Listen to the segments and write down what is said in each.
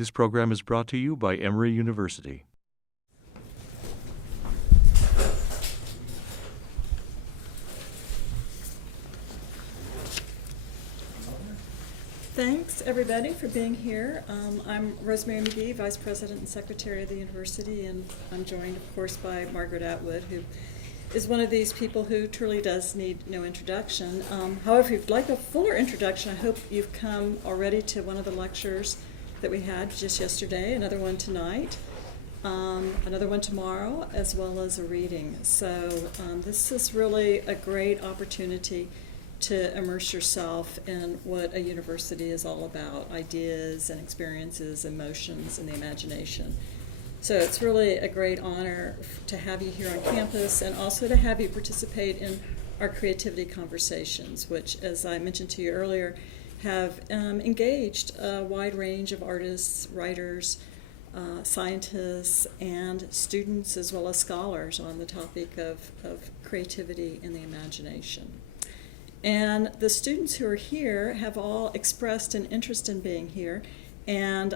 This program is brought to you by Emory University. Thanks, everybody, for being here. I'm Rosemary Magee, Vice President and Secretary of the University, and I'm joined, of course, by Margaret Atwood, who is one of these people who truly does need no introduction. However, if you'd like a fuller introduction, I hope you've come already to one of the lectures that we had just yesterday, another one tonight, another one tomorrow, as well as a reading. So this is really a great opportunity to immerse yourself in what a university is all about, ideas and experiences, emotions, and the imagination. So it's really a great honor to have you here on campus and also to have you participate in our creativity conversations, which, as I mentioned to you earlier, have engaged a wide range of artists, writers, scientists, and students, as well as scholars on the topic of creativity and the imagination. And the students who are here have all expressed an interest in being here. And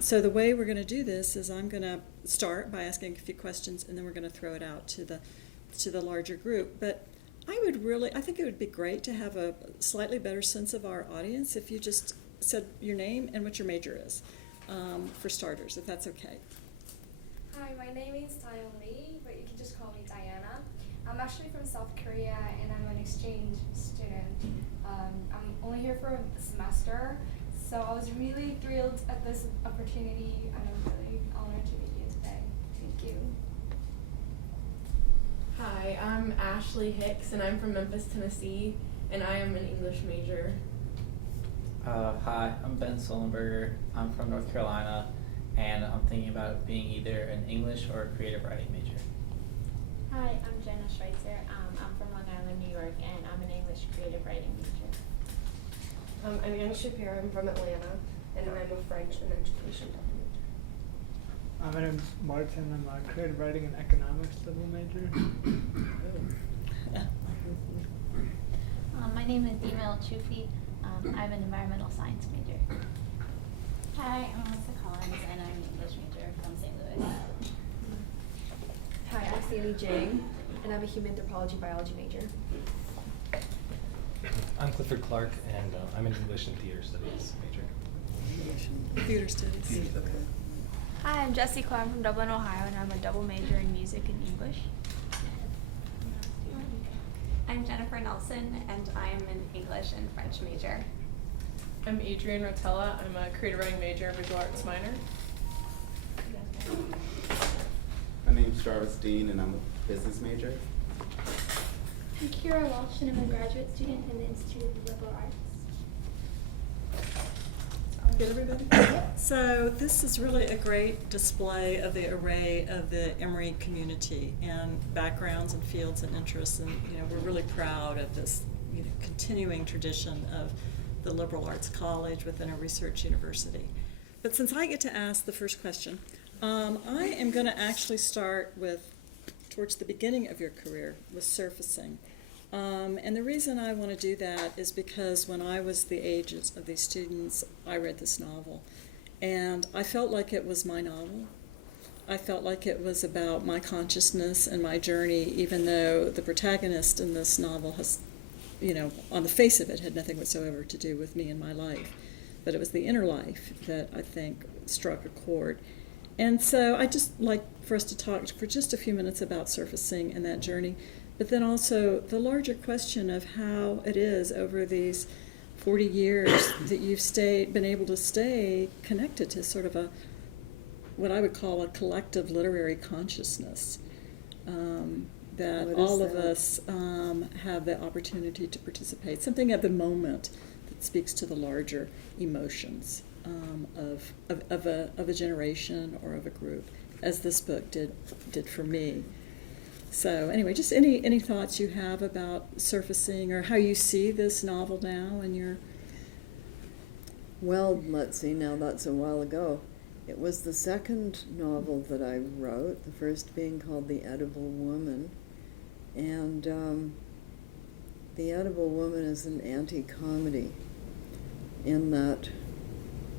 so the way we're going to do this is I'm going to start by asking a few questions, and then we're going to throw it out to the larger group. But I think it would be great to have a slightly better sense of our audience if you just said your name and what your major is, for starters, if that's okay. Hi, my name is Diane Lee, but you can just call me Diana. I'm actually from South Korea, and I'm an exchange student. I'm only here for a semester, so I was really thrilled at this opportunity, and I'm really honored to be here today. Thank you. Hi, I'm Ashley Hicks, and I'm from Memphis, Tennessee, and I am an English major. Hi, I'm Ben Sullenberger. I'm from North Carolina, and I'm thinking about being either an English or a creative writing major. Hi, I'm Jenna Schweitzer. I'm from Long Island, New York, and I'm an English creative writing major. I'm Anna Shapiro. I'm from Atlanta, and I'm a French and education major. My name is Martin. I'm a creative writing and economics double major. My name is Emil Chufi. I'm an environmental science major. Hi, I'm Melissa Collins, and I'm an English major from St. Louis. Hi, I'm Sally Jang, and I'm a human anthropology biology major. I'm Clifford Clark, and I'm an English and theater studies major. Theater studies. Okay. Hi, I'm Jessie Klein from Dublin, Ohio, and I'm a double major in music and English. I'm Jennifer Nelson, and I am an English and French major. I'm Adrienne Rotella. I'm a creative writing major and visual arts minor. My name's Jarvis Dean, and I'm a business major. I'm Kira Walsh, and I'm a graduate student in the Institute of Liberal Arts. Good, everybody? So this is really a great display of the array of the Emory community and backgrounds and fields and interests, and we're really proud of this continuing tradition of the liberal arts college within a research university. But since I get to ask the first question, I am going to actually start towards the beginning of your career, with surfacing. And the reason I want to do that is because when I was the age of these students, I read this novel. And I felt like it was my novel. I felt like it was about my consciousness and my journey, even though the protagonist in this novel has, on the face of it, had nothing whatsoever to do with me and my life. But it was the inner life that I think struck a chord. And so I'd just like for us to talk for just a few minutes about surfacing and that journey, but then also the larger question of how it is over these 40 years that you've been able to stay connected to sort of what I would call a collective literary consciousness, that all of us have the opportunity to participate, something at the moment that speaks to the larger emotions of a generation or of a group, as this book did for me. So anyway, just any thoughts you have about surfacing or how you see this novel now in your... Well, let's see, now that's a while ago. It was the second novel that I wrote, the first being called The Edible Woman. And The Edible Woman is an anti-comedy in that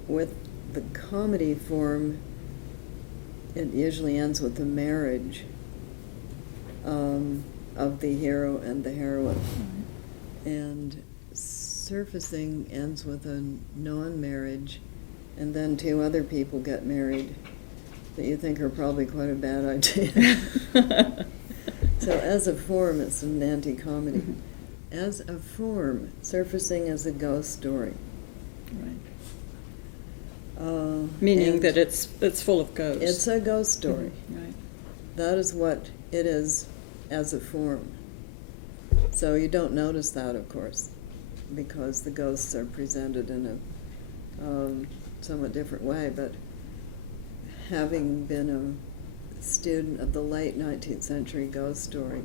with the comedy form, it usually ends with the marriage of the hero and the heroine. And surfacing ends with a non-marriage, and then two other people get married that you think are probably quite a bad idea. So as a form, it's an anti-comedy. As a form, surfacing is a ghost story. Right. Meaning that it's full of ghosts. It's a ghost story. Right. That is what it is as a form. So you don't notice that, of course, because the ghosts are presented in a somewhat different way. But having been a student of the late 19th century ghost story,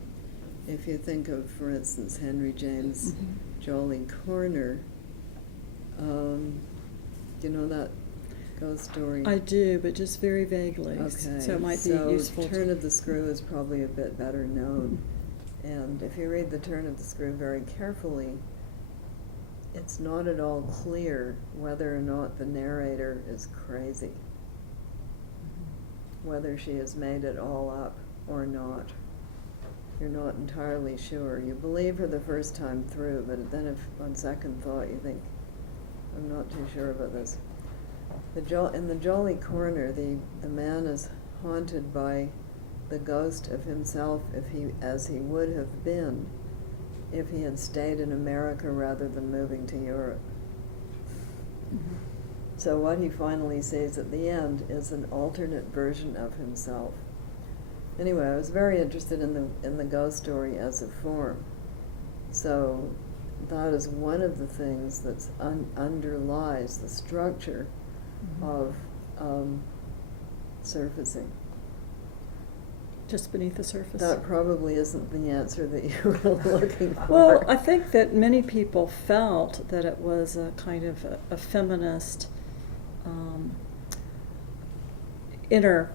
if you think of, for instance, Henry James' Jolly Corner, do you know that ghost story? I do, but just very vaguely. Okay. So it might be useful. Turn of the Screw is probably a bit better known. And if you read the Turn of the Screw very carefully, it's not at all clear whether or not the narrator is crazy. Whether she has made it all up or not. You're not entirely sure. You believe her the first time through, but then if on second thought you think, I'm not too sure about this. In the Jolly Corner, the man is haunted by the ghost of himself as he would have been if he had stayed in America rather than moving to Europe. So what he finally sees at the end is an alternate version of himself. Anyway, I was very interested in the ghost story as a form. So that is one of the things that underlies the structure of surfacing. Just beneath the surface. That probably isn't the answer that you were looking for. Well, I think that many people felt that it was a kind of a feminist inner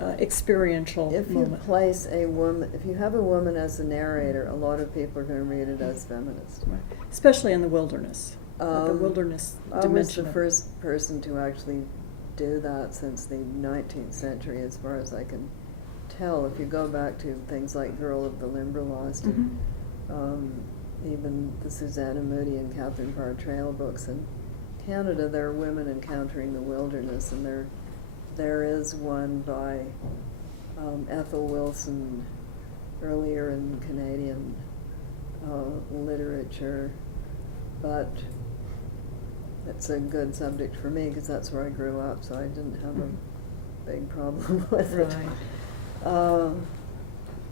experiential if you moment. place a woman, if you have a woman as a narrator, a lot of people are going to read it as feminist. Right. Especially in the wilderness. The wilderness dimension. I was the first person to actually do that since the 19th century, as far as I can tell. If you go back to things like Girl of the Limberlost, and even the Susanna Moody and Catherine Parr Trail books. In Canada, there are women encountering the wilderness, and there is one by Ethel Wilson earlier in Canadian literature, but it's a good subject for me because that's where I grew up, so I didn't have a big problem with it.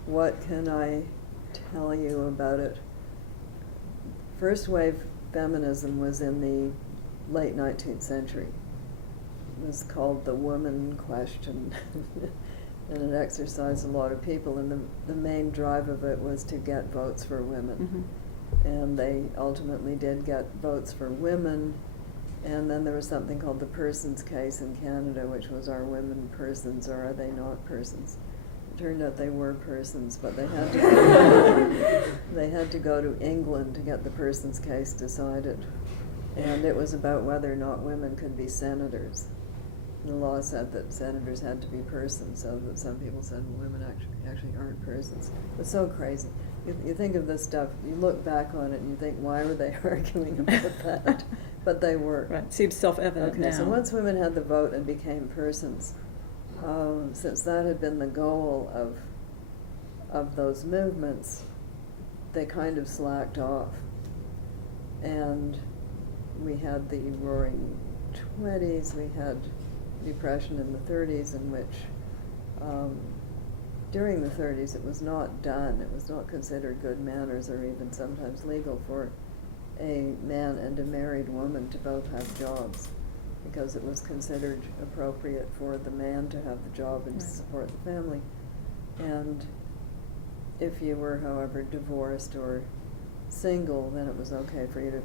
What can I tell you about it? First wave feminism was in the late 19th century. It was called the woman question, and it exercised a lot of people, and the main drive of it was to get votes for women. And they ultimately did get votes for women. And then there was something called the Persons Case in Canada, which was, are women persons or are they not persons? It turned out they were persons, but they had to go to England to get the Persons Case decided. And it was about whether or not women could be senators. The law said that senators had to be persons, so that some people said, well, women actually aren't persons. It was so crazy. You think of this stuff, you look back on it and you think, why were they arguing about that? But they were. Right, seems self-evident now. Okay, so once women had the vote and became persons, since that had been the goal of those movements, they kind of slacked off. And we had the Roaring '20s, we had Depression in the '30s, in which during the '30s it was not done, it was not considered good manners or even sometimes legal for a man and a married woman to both have jobs, because it was considered appropriate for the man to have the job and to support the family. And if you were, however, divorced or single, then it was okay for you to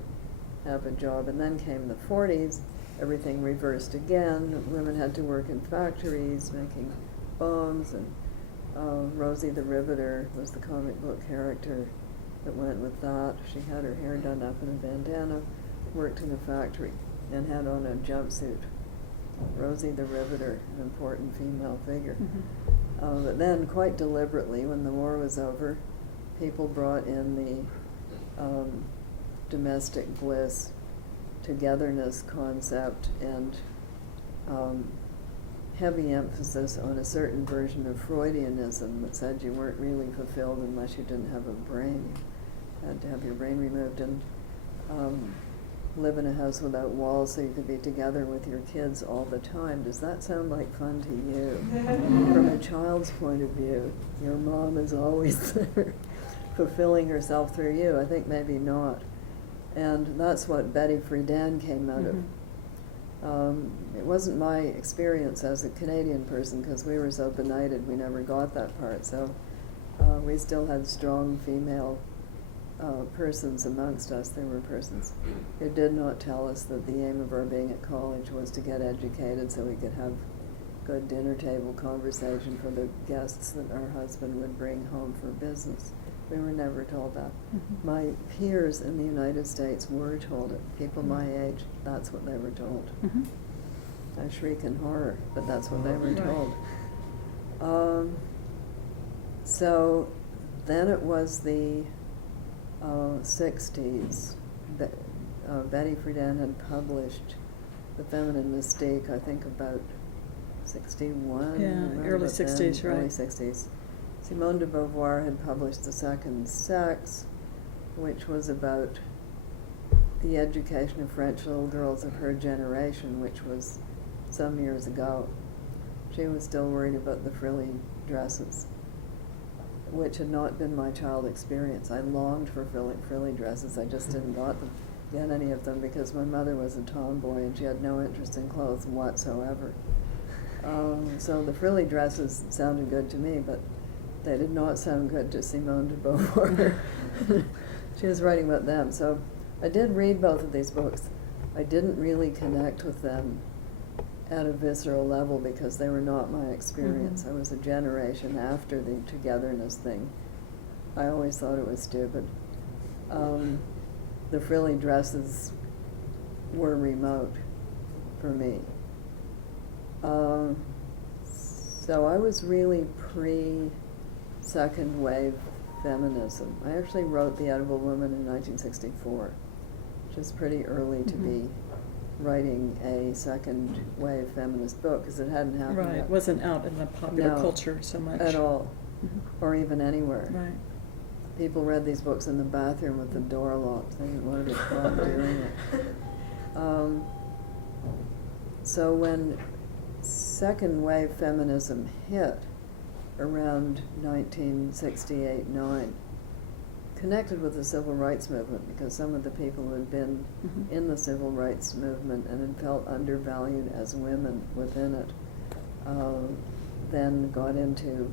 have a job. And then came the '40s, everything reversed again. Women had to work in factories making bombs, and Rosie the Riveter was the comic book character that went with that. She had her hair done up in a bandana, worked in a factory. and had on a jumpsuit. Rosie the Riveter, an important female figure. But then, quite deliberately, when the war was over, people brought in the domestic bliss, togetherness concept, and heavy emphasis on a certain version of Freudianism that said you weren't really fulfilled unless you didn't have a brain. You had to have your brain removed and live in a house without walls so you could be together with your kids all the time. Does that sound like fun to you? From a child's point of view, your mom is always there fulfilling herself through you. I think maybe not. And that's what Betty Friedan came out of. It wasn't my experience as a Canadian person because we were so benighted we never got that part. So we still had strong female persons amongst us. There were persons who did not tell us that the aim of our being at college was to get educated so we could have good dinner table conversation for the guests that our husband would bring home for business. We were never told that. My peers in the United States were told it. People my age, that's what they were told. I shriek in horror, but that's what they were told. So then it was the 60s. Betty Friedan had published The Feminine Mystique, I think about 61. Yeah, early 60s, right. Early 60s. Simone de Beauvoir had published The Second Sex, which was about the education of French little girls of her generation, which was some years ago. She was still worried about the frilly dresses, which had not been my child experience. I longed for frilly dresses. I just didn't get any of them because my mother was a tomboy and she had no interest in clothes whatsoever. So the frilly dresses sounded good to me, but they did not sound good to Simone de Beauvoir. She was writing about them. So I did read both of these books. I didn't really connect with them at a visceral level because they were not my experience. I was a generation after the togetherness thing. I always thought it was stupid. The frilly dresses were remote for me. So I was really pre-second wave feminism. I actually wrote The Edible Woman in 1964, which is pretty early to be writing a second wave feminist book because it hadn't happened Right, yet. it wasn't out in the popular No, culture so much. At all, or even anywhere. Right. People read these books in the bathroom with the door locked. They didn't want to be caught doing it. So when second wave feminism hit around 1968-9, connected with the civil rights movement because some of the people who had been in the civil rights movement and had felt undervalued as women within it then got into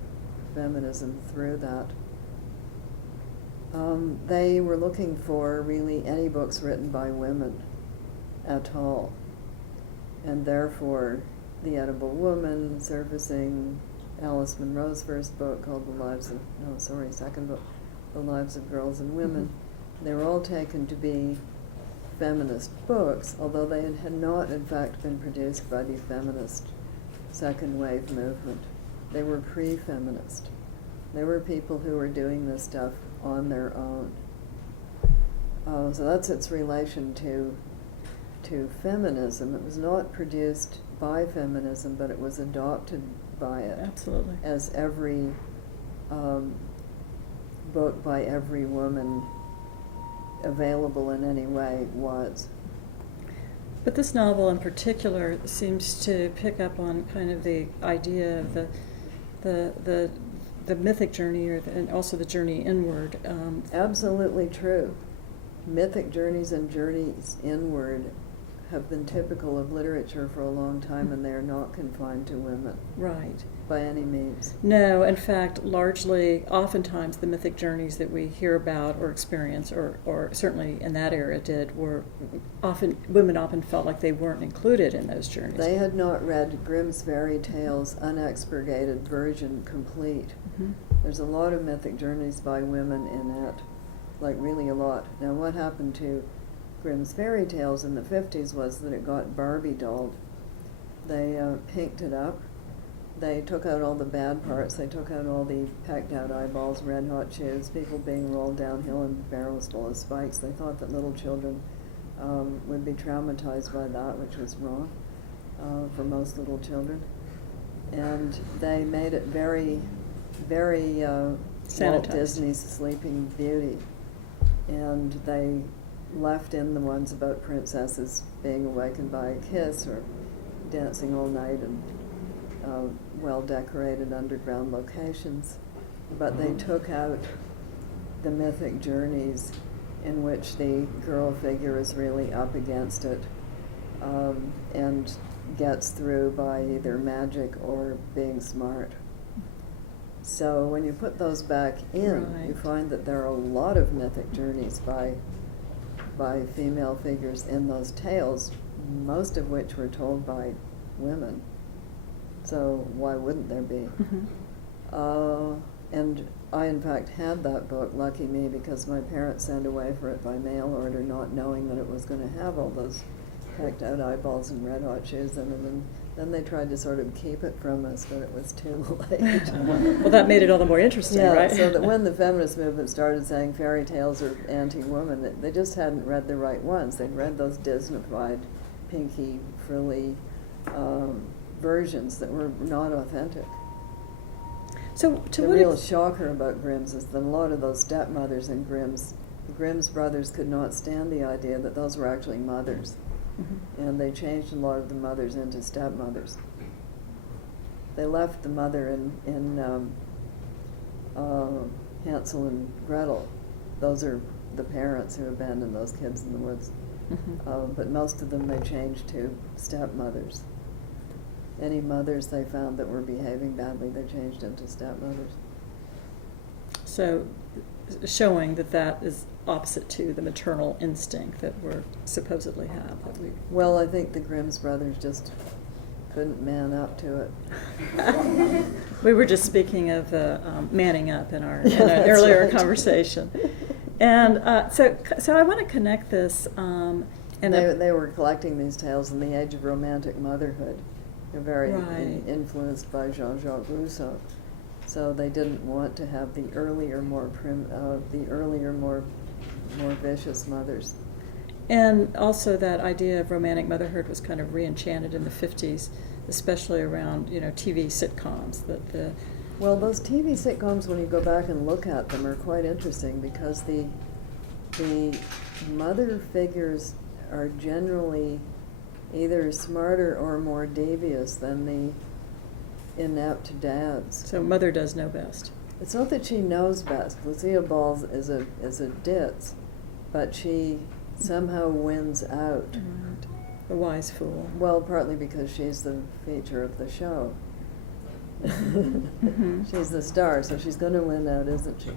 feminism through that. They were looking for really any books written by women at all, and therefore The Edible Woman, surfacing Alice Munro's first book called second book, The Lives of Girls and Women. They were all taken to be feminist books, although they had not in fact been produced by the feminist second wave movement. They were pre-feminist. They were people who were doing this stuff on their own. So that's its relation to feminism. It was not produced by feminism, but it was adopted by it. Absolutely. As every book by every woman available in any way was. But this novel in particular seems to pick up on kind of the idea of the mythic journey, and also the journey inward. Absolutely true. Mythic journeys and journeys inward have been typical of literature for a long time, and they are not confined to women. Right. By any means. No, in fact, oftentimes the mythic journeys that we hear about or experience, or certainly in that era did, women often felt like they weren't included in those journeys. They had not read Grimm's fairy tales unexpurgated version complete. There's a lot of mythic journeys by women in it, like really a lot. Now what happened to Grimm's fairy tales in the 50s was that it got Barbie dolled. They pinked it up. They took out all the bad parts. They took out all the pecked out eyeballs, red hot shoes, people being rolled downhill in barrels full of spikes. They thought that little children would be traumatized by that, which was wrong for most little children. And they made it very, very Walt Disney's Sleeping Beauty. And they left in the ones about princesses being awakened by a kiss or dancing all night in well-decorated underground locations. But they took out the mythic journeys in which the girl figure is really up against it and gets through by either magic or being smart. So when you put those back in, you find that there are a lot of mythic journeys by female figures in those tales, most of which were told by women. So why wouldn't there be? And I, in fact, had that book, lucky me, because my parents sent away for it by mail order, not knowing that it was going to have all those pecked out eyeballs and red hot shoes in it. And then they tried to sort of keep it from us, but it was too late. Well, that made it all the more interesting, right? So that when the feminist movement started saying fairy tales are anti-woman, they just hadn't read the right ones. They'd read those Disneyfied, pinky, frilly versions that were not authentic. So the real shocker about Grimm's is that a lot of those stepmothers in Grimm's, the Grimm's brothers could not stand the idea that those were actually mothers. And they changed a lot of the mothers into stepmothers. They left the mother in Hansel and Gretel. Those are the parents who abandoned those kids in the woods. But most of them they changed to stepmothers. Any mothers they found that were behaving badly, they changed into stepmothers. So, showing that that is opposite to the maternal instinct that we supposedly have. Well, I think the Grimm's brothers just couldn't man up to it. We were just speaking of manning up in our earlier conversation. And so I want to connect this. They were collecting these tales in the age of romantic motherhood. They're very influenced by Jean-Jacques Rousseau. So they didn't want to have the earlier, more vicious mothers. And also that idea of romantic motherhood was kind of re-enchanted in the 50s, especially around, TV sitcoms. Well, those TV sitcoms, when you go back and look at them, are quite interesting because the mother figures are generally either smarter or more devious than the inept dads. So mother does know best. It's not that she knows best. Lucille Ball is a ditz, but she somehow wins out. Right. The wise fool. Well, partly because she's the feature of the show. She's the star, so she's going to win out, isn't she?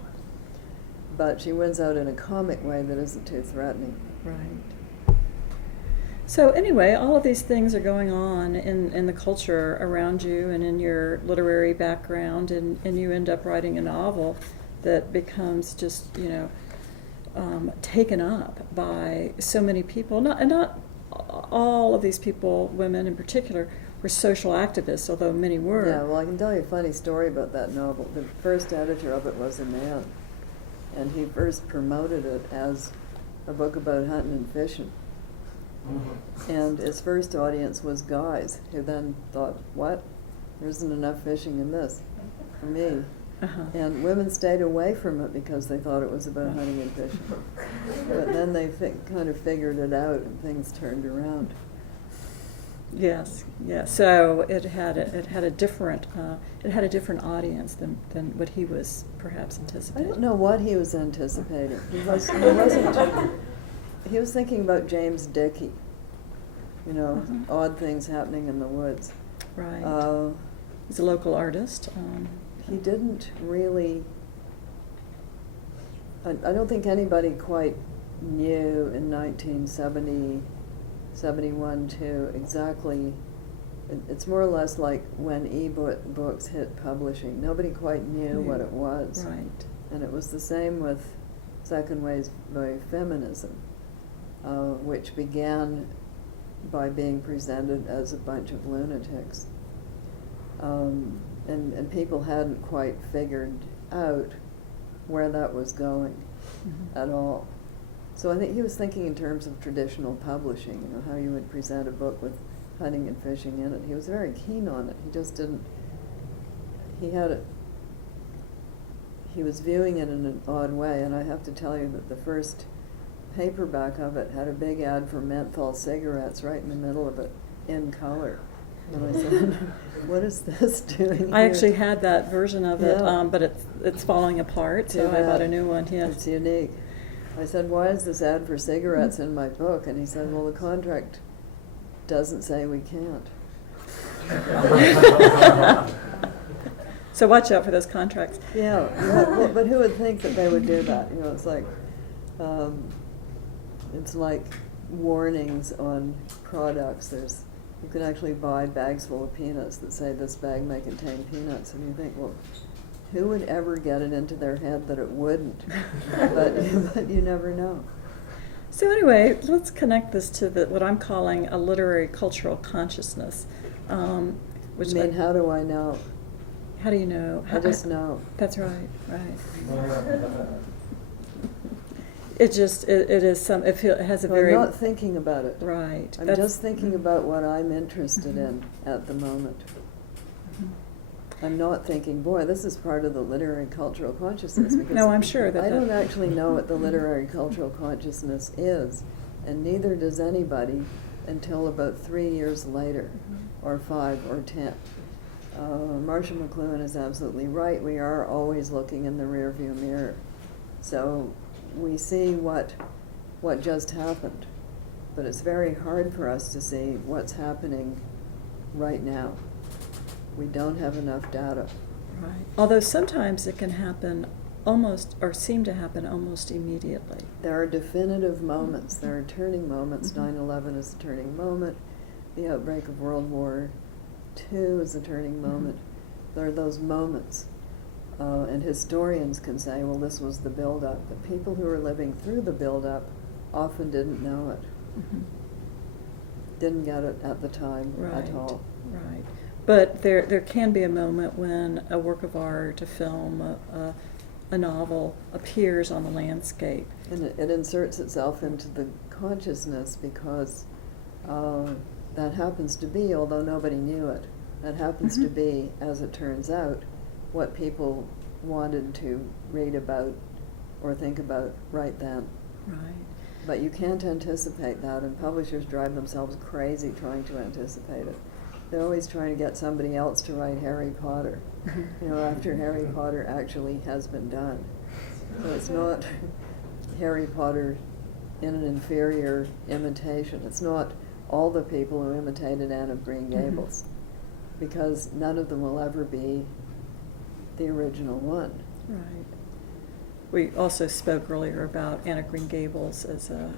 But she wins out in a comic way that isn't too threatening. Right. So anyway, all of these things are going on in the culture around you and in your literary background, and you end up writing a novel that becomes just, taken up by so many people. Not all of these people, women in particular, were social activists, although many were. Yeah, well, I can tell you a funny story about that novel. The first editor of it was a man, and he first promoted it as a book about hunting and fishing. And his first audience was guys who then thought, what? There isn't enough fishing in this for me. And women stayed away from it because they thought it was about hunting and fishing. But then they kind of figured it out and things turned around. Yes. So it had a different audience than what he was perhaps anticipating. I don't know what he was anticipating. He was thinking about James Dickey, odd things happening in the woods. Right. He's a local artist. He didn't really. I don't think anybody quite knew in 1970, 71 to exactly. It's more or less like when books hit publishing. Nobody quite knew what it was. Right. And it was the same with second wave feminism. which began by being presented as a bunch of lunatics. And people hadn't quite figured out where that was going at all. So I think he was thinking in terms of traditional publishing, you know, how you would present a book with hunting and fishing in it. He was very keen on it. He just didn't, he was viewing it in an odd way, and I have to tell you that the first paperback of it had a big ad for menthol cigarettes right in the middle of it, in color. And I said, what is this doing I here? actually had that version of it, Yeah. but it's falling apart, so I bought a new one. Yeah. It's unique. I said, why is this ad for cigarettes in my book? And he said, well, the contract doesn't say we can't. So watch out for those contracts. Yeah, well, but who would think that they would do that? You know, it's like warnings on products. You can actually buy bags full of peanuts that say this bag may contain peanuts, and you think, well, who would ever get it into their head that it wouldn't? but you never know. So anyway, let's connect this to what I'm calling a literary cultural consciousness. Which how do I know? How do you know? I just know. That's right, right. It has a very... I'm not thinking about it. Right. I'm just thinking about what I'm interested in at the moment. I'm not thinking, boy, this is part of the literary cultural consciousness. Because no, I'm sure that... I don't actually know what the literary cultural consciousness is, and neither does anybody until about 3 years later, or 5 or 10. Marcia McLuhan is absolutely right. We are always looking in the rearview mirror. So we see what just happened, but it's very hard for us to see what's happening right now. We don't have enough data. Right. Although sometimes it can happen almost, or seem to happen almost immediately. There are definitive moments. There are turning moments. 9/11 is a turning moment. The outbreak of World War II is a turning moment. There are those moments. And historians can say, well, this was the build-up. But people who are living through the build-up often didn't know it. Didn't get it at the time at all. Right. But there can be a moment when a work of art, a film, a novel appears on the landscape. And it inserts itself into the consciousness because that happens to be, although nobody knew it, that happens to be, as it turns out, what people wanted to read about or think about right then. Right. But you can't anticipate that, and publishers drive themselves crazy trying to anticipate it. They're always trying to get somebody else to write Harry Potter, you know, after Harry Potter actually has been done. So it's not Harry Potter in an inferior imitation. It's not all the people who imitated Anne of Green Gables, because none of them will ever be the original one. Right. We also spoke earlier about Anne of Green Gables as a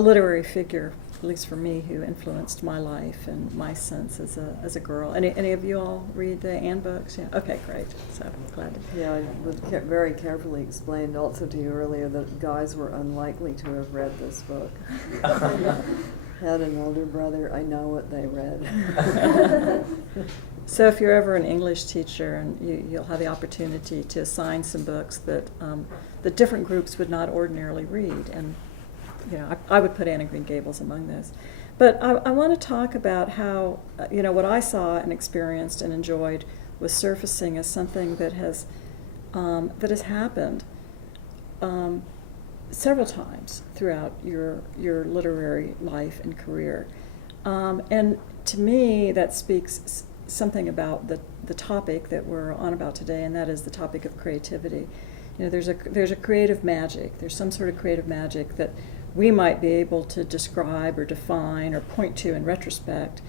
literary figure, at least for me, who influenced my life and my sense as a girl. Any of you all read the Anne books? Yeah. Okay, great. So I'm glad to. Yeah, I was very carefully explained also to you earlier that guys were unlikely to have read this book. Had an older brother, I know what they read. So if you're ever an English teacher, and you'll have the opportunity to assign some books that different groups would not ordinarily read, and you know, I would put Anne of Green Gables among those. But I want to talk about how, what I saw and experienced and enjoyed was surfacing as something that has happened several times throughout your literary life and career. And to me, that speaks something about the topic that we're on about today, and that is the topic of creativity. There's a creative magic. There's some sort of creative magic that we might be able to describe or define or point to in retrospect,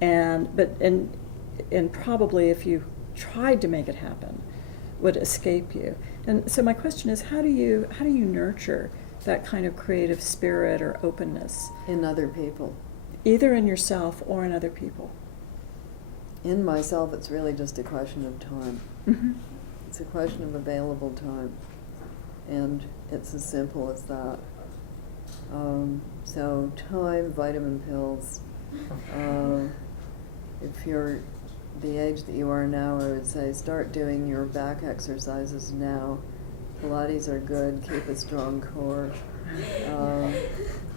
and probably if you tried to make it happen, would escape you. And so my question is, how do you nurture that kind of creative spirit or openness in other people? Either in yourself or in other people. In myself, it's really just a question of time. Mm-hmm. It's a question of available time. And it's as simple as that. So time, vitamin pills. If you're the age that you are now, I would say start doing your back exercises now. Pilates are good, keep a strong core.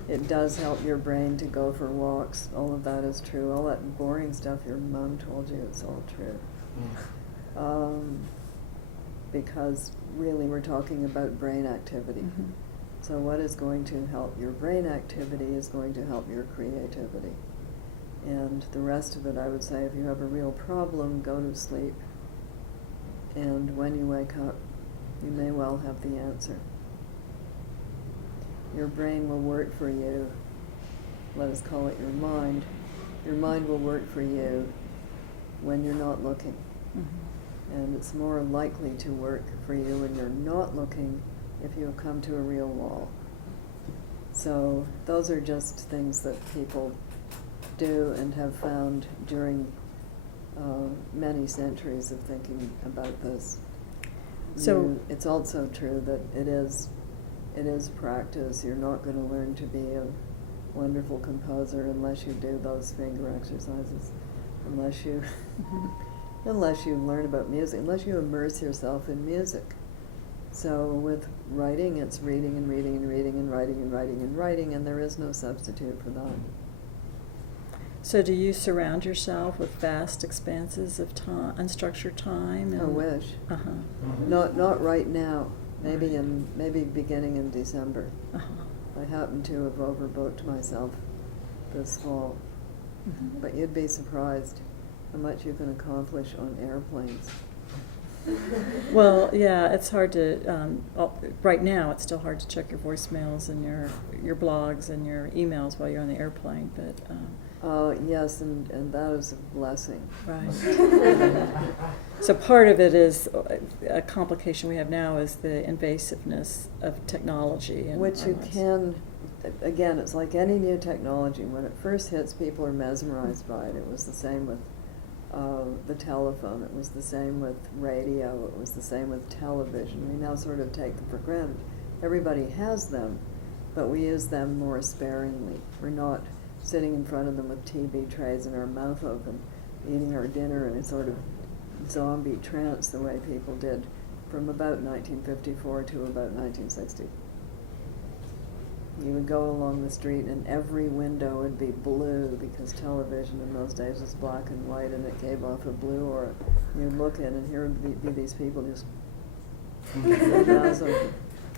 It does help your brain to go for walks. All of that is true. All that boring stuff your mom told you, it's all true. Because really we're talking about brain activity. Mm-hmm. So what is going to help your brain activity is going to help your creativity. And the rest of it, I would say, if you have a real problem, go to sleep. And when you wake up, you may well have the answer. Your brain will work for you. Let us call it your mind. Your mind will work for you when you're not looking. Mm-hmm. And it's more likely to work for you when you're not looking if you have come to a real wall. So those are just things that people do and have found during many centuries of thinking about this. So it's also true that it is practice. You're not going to learn to be a wonderful composer unless you do those finger exercises, unless you learn about music, unless you immerse yourself in music. So with writing, it's reading and reading and reading and writing and writing and writing, and there is no substitute for that. So do you surround yourself with vast expanses of time, unstructured time? I wish. Uh-huh. Not right now. Maybe beginning in December. Uh-huh. I happen to have overbooked myself this fall. Mm-hmm. But you'd be surprised how much you can accomplish on airplanes. Well, yeah, it's hard to, right now it's still hard to check your voicemails and your blogs and your emails while you're on the airplane, but... yes, and that is a blessing. Right. So part of it is, a complication we have now is the invasiveness of technology. And which you can, again, it's like any new technology. When it first hits, people are mesmerized by it. It was the same with the telephone. It was the same with radio. It was the same with television. We now sort of take them for granted. Everybody has them, but we use them more sparingly. We're not sitting in front of them with TV trays and our mouth open, eating our dinner in a sort of zombie trance the way people did from about 1954 to about 1960. You would go along the street and every window would be blue because television in those days was black and white and it gave off a blue aura. You'd look in and here would be these people just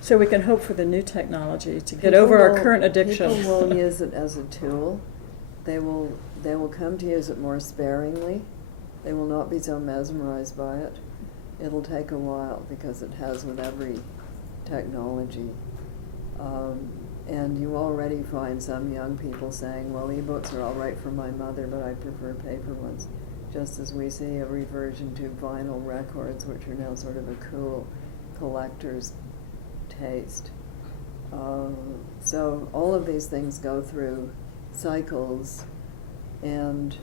So we can hope for the new technology to get over our current addiction. People will use it as a tool. They will come to use it more sparingly. They will not be so mesmerized by it. It'll take a while because it has with every technology. And you already find some young people saying, well, e-books are all right for my mother, but I prefer paper ones. Just as we see a reversion to vinyl records, which are now sort of a cool collector's taste. So all of these things go through cycles, and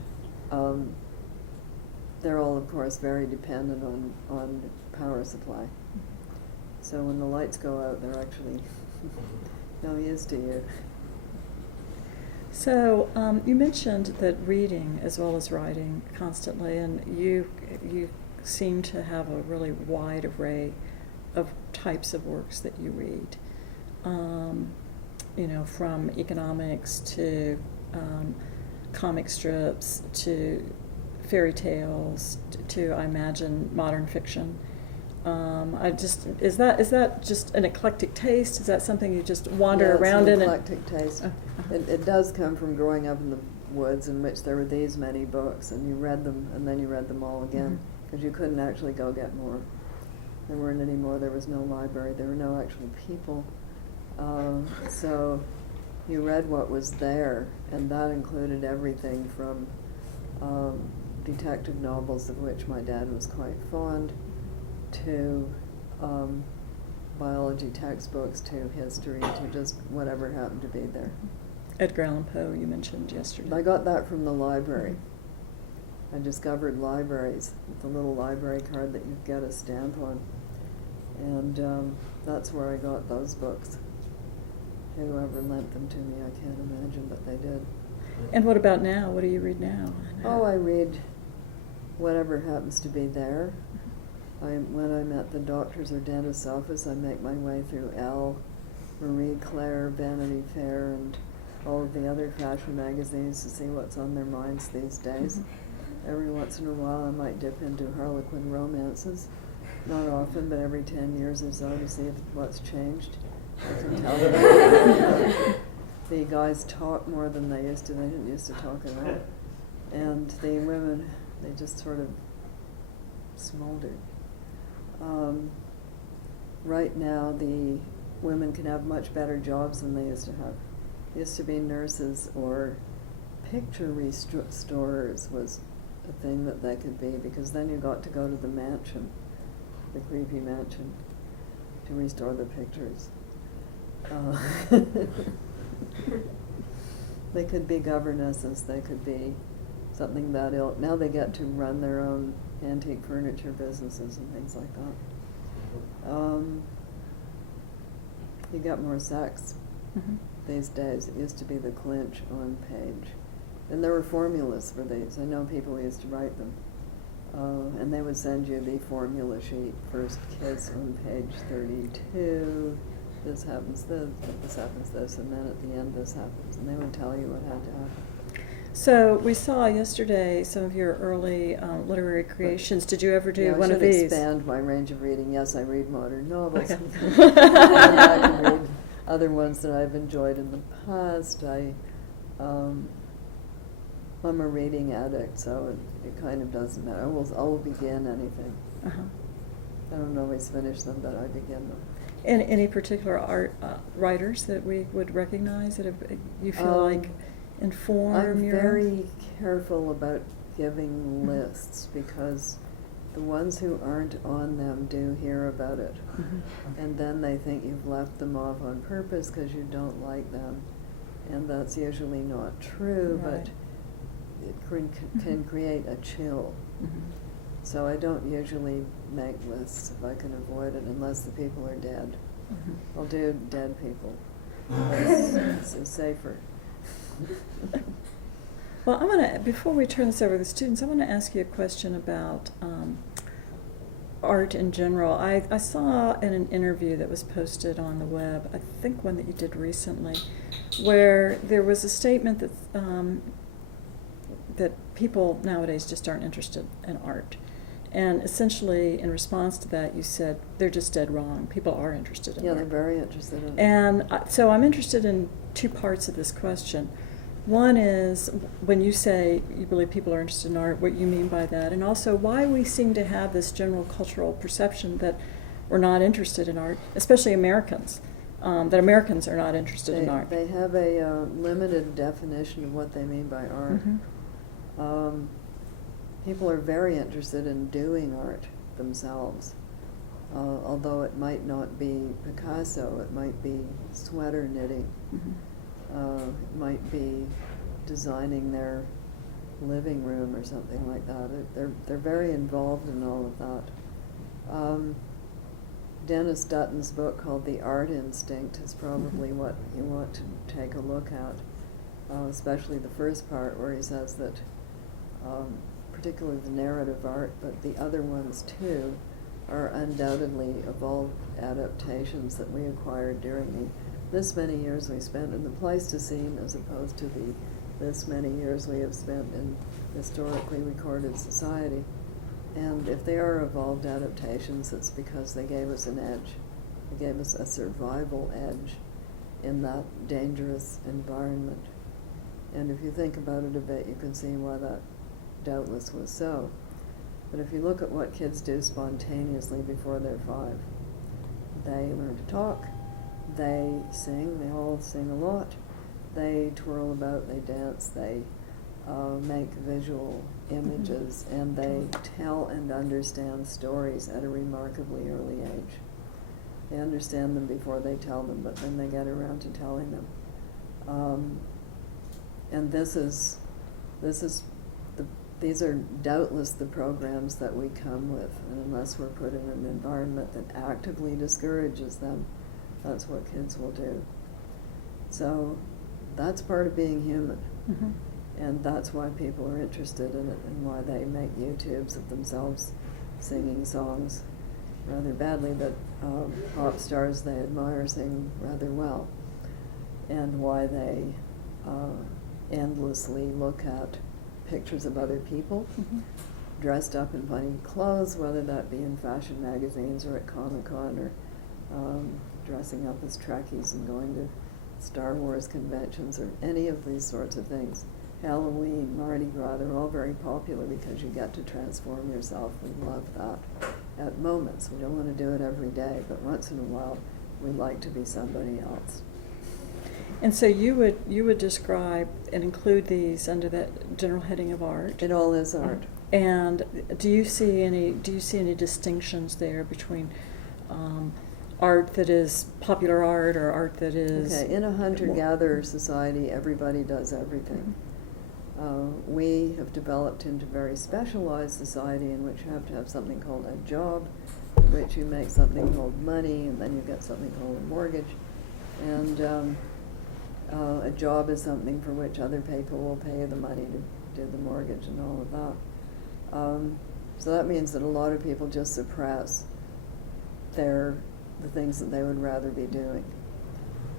they're all, of course, very dependent on power supply. So when the lights go out, they're actually no use to you. So you mentioned that reading as well as writing constantly, and you seem to have a really wide array of types of works that you read. From economics to comic strips to fairy tales to I imagine modern fiction. Is that just an eclectic taste? Is that something you just wander around in? Eclectic taste. It does come from growing up in the woods in which there were these many books, and you read them, and then you read them all again, because you couldn't actually go get more. There weren't any more. There was no library. There were no actual people. So you read what was there, and that included everything from detective novels, of which my dad was quite fond, to biology textbooks, to history, to just whatever happened to be there. Edgar Allan Poe, you mentioned yesterday. I got that from the library. I discovered libraries with a little library card that you get a stamp on. And that's where I got those books. whoever lent them to me, I can't imagine, but they did. And what about now? What do you read now? Oh, I read whatever happens to be there. When I'm at the doctor's or dentist's office, I make my way through Elle, Marie Claire, Vanity Fair, and all of the other fashion magazines to see what's on their minds these days. Every once in a while, I might dip into Harlequin romances. Not often, but every 10 years or so to see if what's changed. I can tell you. The guys talk more than they used to. They didn't used to talk at all. And the women, they just sort of smoldered. Right now, the women can have much better jobs than they used to have. Used to be nurses or picture restorers was a thing that they could be, because then you got to go to the mansion, the creepy mansion, to restore the pictures. They could be governesses, they could be something that ilk. Now they get to run their own antique furniture businesses and things like that. You get more sex these days. It used to be the clinch on page. And there were formulas for these. I know people who used to write them. And they would send you the formula sheet. First kiss on page 32. This happens this, and then at the end this happens. And they would tell you what had to happen. So we saw yesterday some of your early literary creations. Did you ever do one of these? I should expand my range of reading. Yes, I read modern novels. Okay. And I can read other ones that I've enjoyed in the past. I'm a reading addict, so it kind of doesn't matter. I will begin anything. I don't always finish them, but I begin them. And any particular art writers that we would recognize that you feel like inform your? I'm very careful about giving lists, because the ones who aren't on them do hear about it. And then they think you've left them off on purpose because you don't like them. And that's usually not true, but it can create a chill. So I don't usually make lists if I can avoid it, unless the people are dead. I'll do dead people. It's safer. Well, before we turn this over to the students, I want to ask you a question about art in general. I saw in an interview that was posted on the web, I think one that you did recently, where there was a statement that people nowadays just aren't interested in art. And essentially, in response to that, you said they're just dead wrong. People are interested in art. Yeah, they're very interested in it. And so I'm interested in two parts of this question. One is, when you say you believe people are interested in art, what you mean by that, and also why we seem to have this general cultural perception that we're not interested in art, especially Americans, that Americans are not interested in art. They have a limited definition of what they mean by art. People are very interested in doing art themselves, although it might not be Picasso, it might be sweater knitting, it might be designing their living room or something like that. They're very involved in all of that. Dennis Dutton's book called The Art Instinct is probably what you want to take a look at, especially the first part where he says that particularly the narrative art, but the other ones too, are undoubtedly evolved adaptations that we acquired during this many years we spent in the Pleistocene, as opposed to this many years we have spent in historically recorded society. And if they are evolved adaptations, it's because they gave us an edge. They gave us a survival edge in that dangerous environment. And if you think about it a bit, you can see why that doubtless was so. But if you look at what kids do spontaneously before they're 5, they learn to talk, they sing, they all sing a lot, they twirl about, they dance, they make visual images, and they tell and understand stories at a remarkably early age. They understand them before they tell them, but then they get around to telling them. And these are doubtless the programs that we come with, and unless we're put in an environment that actively discourages them, that's what kids will do. So that's part of being human. Mm-hmm. And that's why people are interested in it and why they make YouTubes of themselves singing songs rather badly that pop stars they admire sing rather well, and why they endlessly look at pictures of other people dressed up in funny clothes, whether that be in fashion magazines or at Comic-Con, or dressing up as Trekkies and going to Star Wars conventions, or any of these sorts of things. Halloween, Mardi Gras, they're all very popular because you get to transform yourself. We love that at moments. We don't want to do it every day, but once in a while we like to be somebody else. And so you would describe and include these under that general heading of art. It all is art. And do you see any distinctions there between art that is popular art or art that is... Okay, in a hunter-gatherer society, everybody does everything. We have developed into a very specialized society in which you have to have something called a job, in which you make something called money, and then you get something called a mortgage. And a job is something for which other people will pay you the money to do the mortgage and all of that. So that means that a lot of people just suppress the things that they would rather be doing.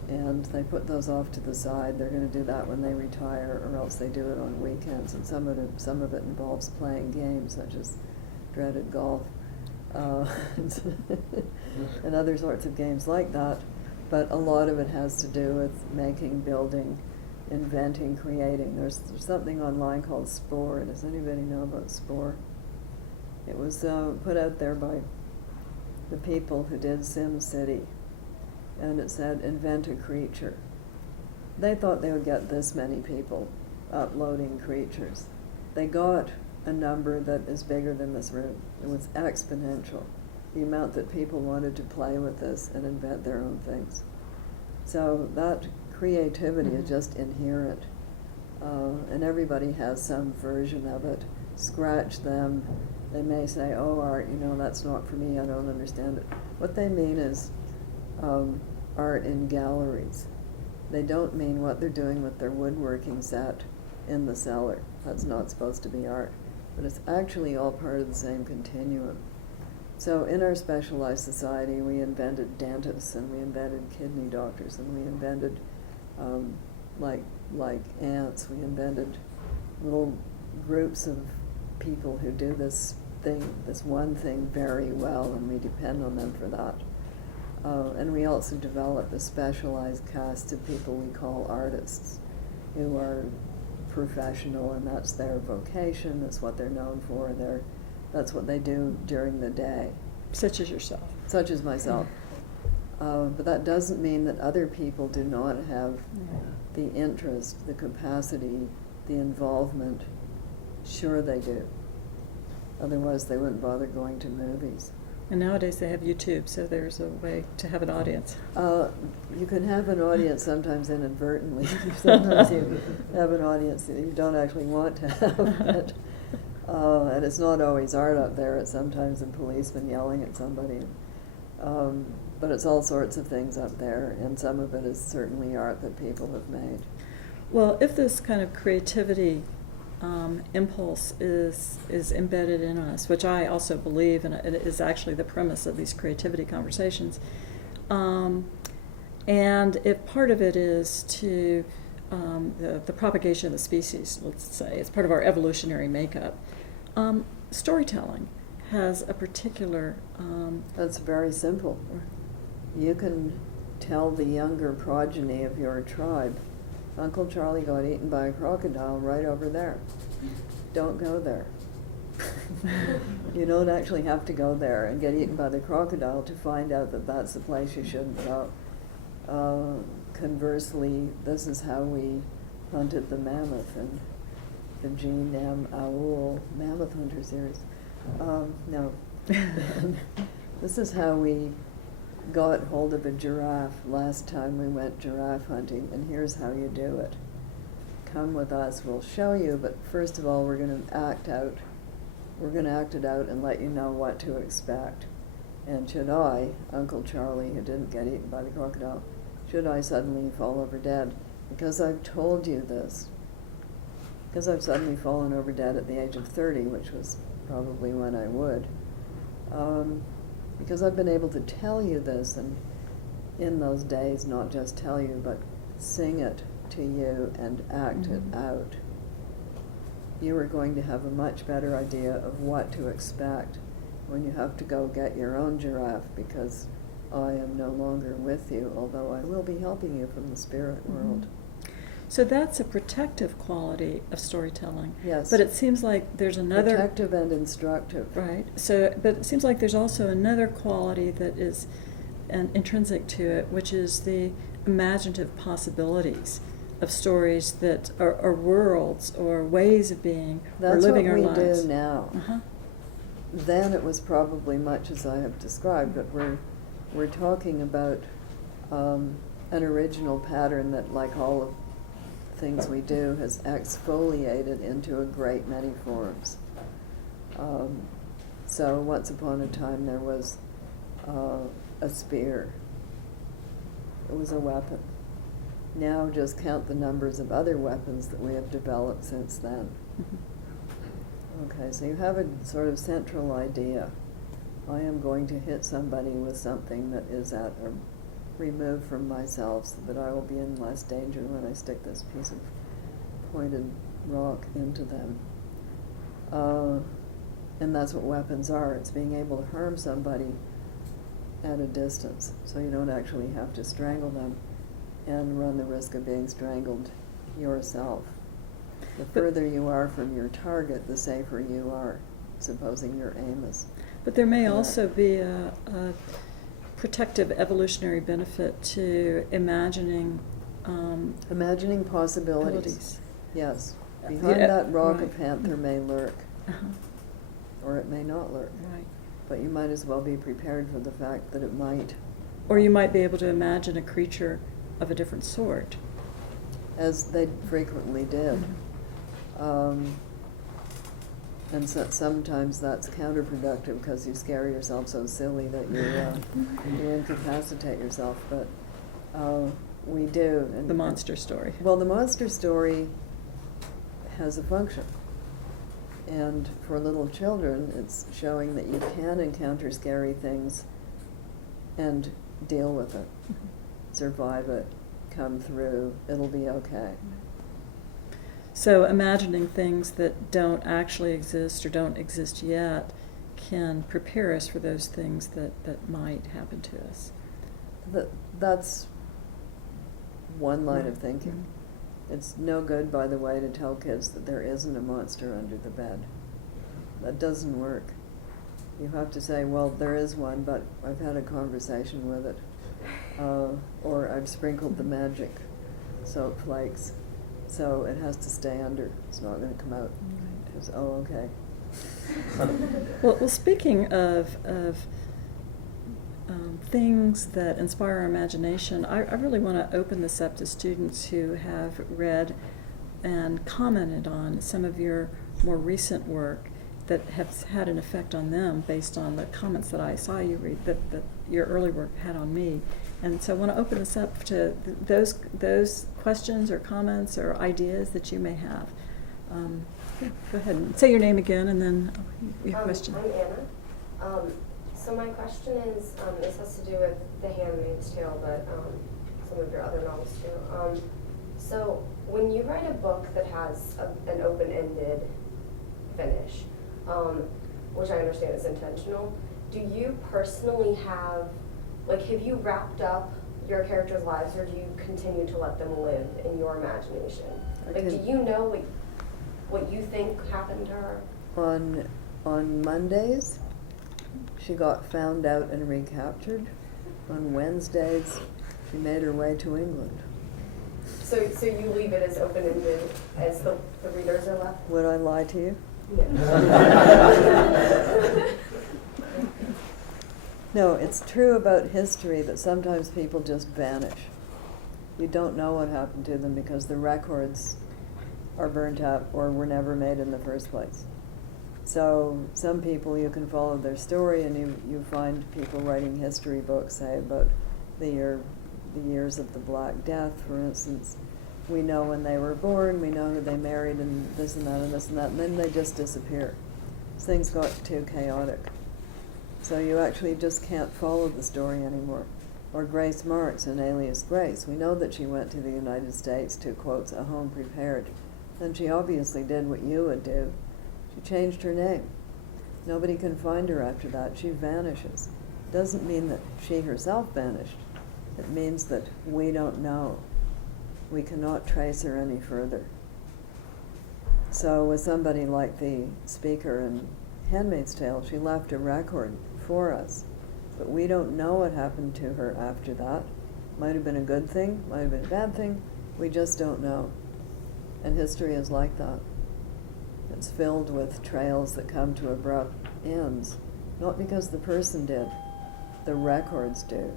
And they put those off to the side. They're going to do that when they retire, or else they do it on weekends. And some of it involves playing games, such as dreaded golf, and other sorts of games like that. But a lot of it has to do with making, building, inventing, creating. There's something online called Spore. Does anybody know about Spore? It was put out there by the people who did SimCity. And it said, invent a creature. They thought they would get this many people uploading creatures. They got a number that is bigger than this room. It was exponential, the amount that people wanted to play with this and invent their own things. So that creativity is just inherent. And everybody has some version of it. Scratch them. They may say, oh, art, that's not for me, I don't understand it. What they mean is art in galleries. They don't mean what they're doing with their woodworking set in the cellar. That's not supposed to be art. But it's actually all part of the same continuum. So in our specialized society, we invented dentists, and we invented kidney doctors, and we invented, like ants, we invented little groups of people who do this one thing very well, and we depend on them for that. And we also developed a specialized cast of people we call artists, who are professional, and that's their vocation, that's what they're known for, that's what they do during the day. Such as yourself. Such as myself. But that doesn't mean that other people do not have the interest, the capacity, the involvement. Sure they do. Otherwise they wouldn't bother going to movies. And nowadays they have YouTube, so there's a way to have an audience. You can have an audience sometimes inadvertently. Sometimes you have an audience that you don't actually want to have. And it's not always art up there. It's sometimes a policeman yelling at somebody. But it's all sorts of things up there, and some of it is certainly art that people have made. Well, if this kind of creativity impulse is embedded in us, which I also believe, and it is actually the premise of these creativity conversations, and if part of it is to the propagation of the species, let's say, it's part of our evolutionary makeup, storytelling has a particular... That's very simple. You can tell the younger progeny of your tribe, Uncle Charlie got eaten by a crocodile right over there. Don't go there. You don't actually have to go there and get eaten by the crocodile to find out that that's the place you shouldn't go. Conversely, this is how we hunted the mammoth in the Jean M. Auel Mammoth Hunter series. No. This is how we got hold of a giraffe last time we went giraffe hunting, and here's how you do it. Come with us, we'll show you, but first of all we're going to act it out and let you know what to expect. And should I, Uncle Charlie, who didn't get eaten by the crocodile, should I suddenly fall over dead. Because I've told you this. Because I've suddenly fallen over dead at the age of 30, which was probably when I would. Because I've been able to tell you this, and in those days, not just tell you, but sing it to you and act it out. You are going to have a much better idea of what to expect when you have to go get your own giraffe, because I am no longer with you, although I will be helping you from the spirit world. So that's a protective quality of storytelling. Yes. But it seems like there's another... Protective and instructive. Right. So, but it seems like there's also another quality that is intrinsic to it, which is the imaginative possibilities of stories that are worlds or ways of being or living our lives. That's what we do now. Then it was probably much as I have described, but we're talking about an original pattern that, like all of things we do, has exfoliated into a great many forms. So once upon a time there was a spear. It was a weapon. Now just count the numbers of other weapons that we have developed since then. Okay, so you have a sort of central idea. I am going to hit somebody with something that is at or removed from myself so that I will be in less danger when I stick this piece of pointed rock into them. And that's what weapons are. It's being able to harm somebody at a distance, so you don't actually have to strangle them and run the risk of being strangled yourself. The further you are from your target, the safer you are, supposing your aim is. But there may also be a protective evolutionary benefit to imagining possibilities. Yes. Behind that rock, a panther may lurk, or it may not lurk. Right. But you might as well be prepared for the fact that it might. Or you might be able to imagine a creature of a different sort. As they frequently did. And so sometimes that's counterproductive because you scare yourself so silly that you incapacitate yourself. But we do. And the monster story. Well, the monster story has a function. And for little children, it's showing that you can encounter scary things and deal with it, survive it, come through, it'll be okay. So imagining things that don't actually exist or don't exist yet can prepare us for those things that might happen to us. That's one line of thinking. It's no good, by the way, to tell kids that there isn't a monster under the bed. That doesn't work. You have to say, well, there is one, but I've had a conversation with it. Or I've sprinkled the magic so it flakes. So it has to stay under. It's not going to come out. Right. Oh, okay. Well, speaking of things that inspire our imagination, I really want to open this up to students who have read and commented on some of your more recent work that has had an effect on them based on the comments that I saw you read, that your early work had on me. And so I want to open this up to those questions or comments or ideas that you may have. Go ahead and say your name again and then your question. I'm Anna. So my question is, this has to do with The Handmaid's Tale, but some of your other novels too. So when you write a book that has an open-ended finish, which I understand is intentional, do you personally have you wrapped up your characters' lives, or do you continue to let them live in your imagination? Do you know what you think happened to her? On Mondays, she got found out and recaptured. On Wednesdays, she made her way to England. So you leave it as open-ended as the readers are left? Would I lie to you? Yeah. No, it's true about history that sometimes people just vanish. You don't know what happened to them because the records are burnt up or were never made in the first place. So some people, you can follow their story, and you find people writing history books, say, about the year the years of the Black Death, for instance. We know when they were born, we know who they married, and this and that and this and that, and then they just disappear. Things got too chaotic. So you actually just can't follow the story anymore. Or Grace Marks in Alias Grace. We know that she went to the United States to, quotes, a home prepared. And she obviously did what you would do. She changed her name. Nobody can find her after that. She vanishes. Doesn't mean that she herself vanished. It means that we don't know. We cannot trace her any further. So with somebody like the speaker in Handmaid's Tale, she left a record for us. But we don't know what happened to her after that. Might have been a good thing, might have been a bad thing. We just don't know. And history is like that. It's filled with trails that come to abrupt ends. Not because the person did. The records do.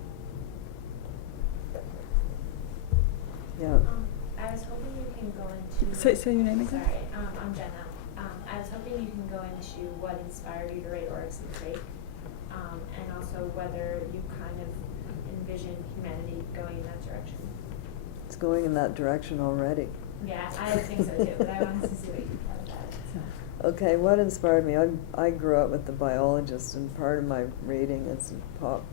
Yeah. I was hoping you can go into... Say your name again. Sorry, I'm Jenna. I was hoping you can go into what inspired you to write Oryx and Crake, and also whether you kind of envision humanity going in that direction. It's going in that direction already. Yeah, I think so too, but I wanted to see what you thought about it. So. Okay, what inspired me? I grew up with the biologist, and part of my reading is pop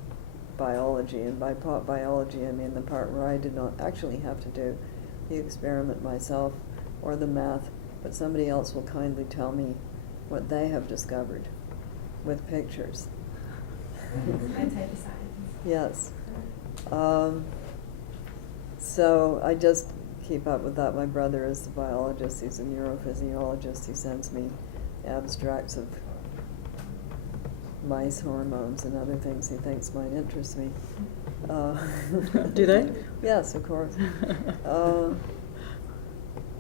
biology, and by pop biology I mean the part where I did not actually have to do the experiment myself or the math, but somebody else will kindly tell me what they have discovered with pictures. My type of science. Yes. So I just keep up with that. My brother is a biologist, he's a neurophysiologist, he sends me abstracts of mice hormones and other things he thinks might interest me. Do they? Yes, of course.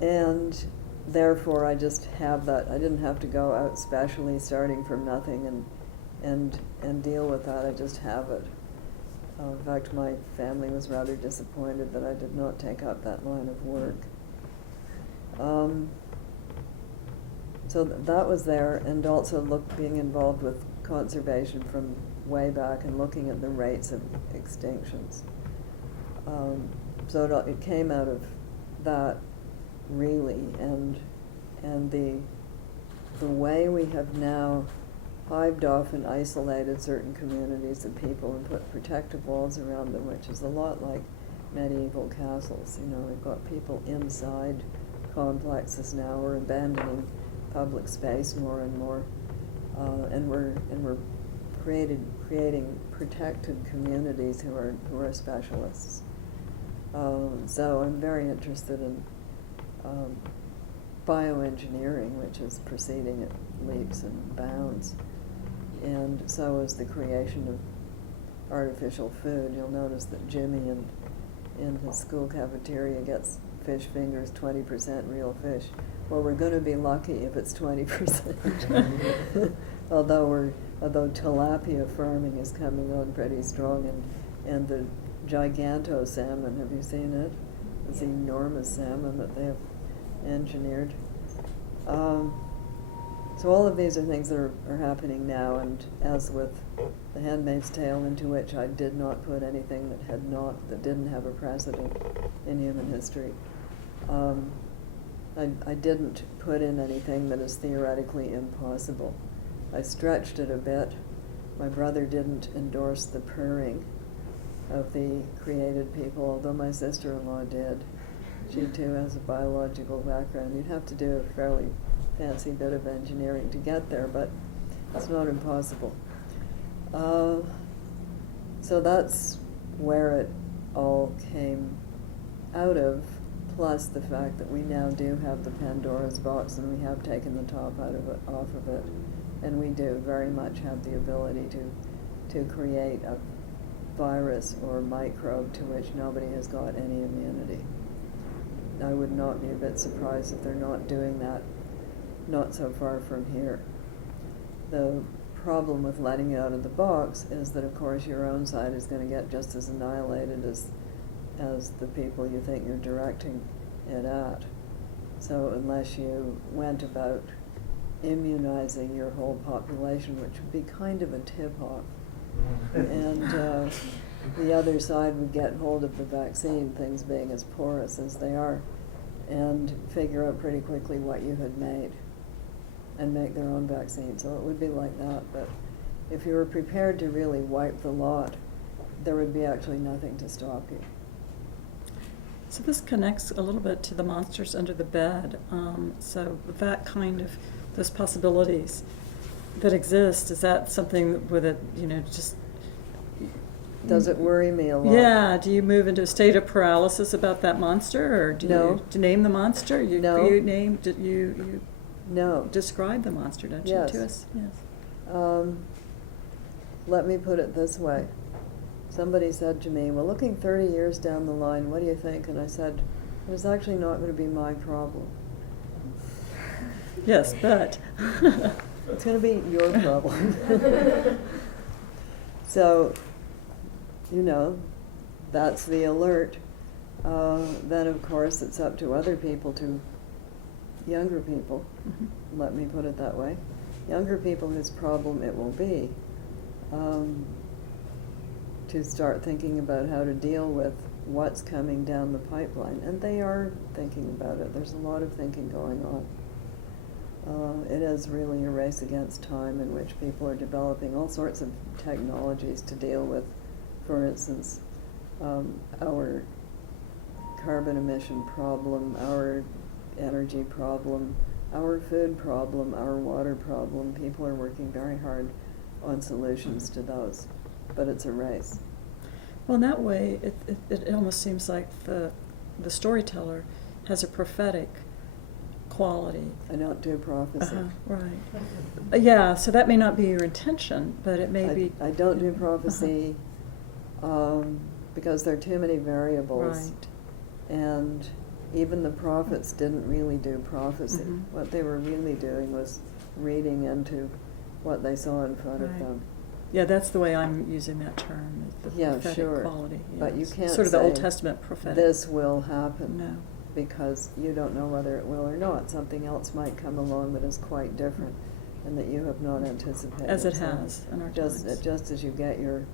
And therefore I just have that. I didn't have to go out specially starting from nothing and deal with that. I just have it. In fact, my family was rather disappointed that I did not take up that line of work. So that was there, and also being involved with conservation from way back and looking at the rates of extinctions. So it came out of that, really, and the way we have now hived off and isolated certain communities of people and put protective walls around them, which is a lot like medieval castles. You know, we've got people inside complexes now. We're abandoning public space more and more, and we're creating protected communities who are specialists. So I'm very interested in bioengineering, which is proceeding at leaps and bounds. And so is the creation of artificial food. You'll notice that Jimmy in his school cafeteria gets fish fingers, 20% real fish. Well, we're going to be lucky if it's 20%. although tilapia farming is coming on pretty strong, and the giganto salmon, have you seen it? This enormous salmon that they have engineered. So all of these are things that are happening now, and as with The Handmaid's Tale, into which I did not put anything that didn't have a precedent in human history. I didn't put in anything that is theoretically impossible. I stretched it a bit. My brother didn't endorse the purring of the created people, although my sister-in-law did. She too has a biological background. You'd have to do a fairly fancy bit of engineering to get there, but it's not impossible. So that's where it all came out of, plus the fact that we now do have the Pandora's box, and we have taken the top off of it, and we do very much have the ability to create a virus or microbe to which nobody has got any immunity. I would not be a bit surprised if they're not doing that not so far from here. The problem with letting it out of the box is that, of course, your own side is going to get just as annihilated as the people you think you're directing it at. So unless you went about immunizing your whole population, which would be kind of a tip-off, and the other side would get hold of the vaccine, things being as porous as they are, and figure out pretty quickly what you had made and make their own vaccine. So it would be like that. But if you were prepared to really wipe the lot, there would be actually nothing to stop you. So this connects a little bit to the monsters under the bed. So that kind of, those possibilities that exist, is that something with it, just... Does it worry me a lot? Yeah. Do you move into a state of paralysis about that monster, or do No. you name the monster? No. You No. describe the monster, don't you, Yes. to us? Yes. Let me put it this way. Somebody said to me, well, looking 30 years down the line, what do you think? And I said, it's actually not going to be my problem. Yes, but... It's going to be your problem. So, that's the alert. Then, of course, it's up to other people, to younger people, let me put it that way. Younger people whose problem it will be, to start thinking about how to deal with what's coming down the pipeline. And they are thinking about it. There's a lot of thinking going on. It is really a race against time in which people are developing all sorts of technologies to deal with, for instance, our carbon emission problem, our energy problem, our food problem, our water problem. People are working very hard on solutions to those, but it's a race. Well, in that way, it almost seems like the storyteller has a prophetic quality. I don't do prophecy. Right. Yeah, so that may not be your intention, but it may be... I don't do prophecy because there are too many variables. Right. And even the prophets didn't really do prophecy. What they were really doing was reading into what they saw in front of them. Yeah, that's the way I'm using that term, the prophetic quality. Yes. But you can't sort of say the Old Testament prophetic. This will happen. No. Because you don't know whether it will or not. Something else might come along that is quite different and that you have not anticipated. As it has in our times. Just as you get your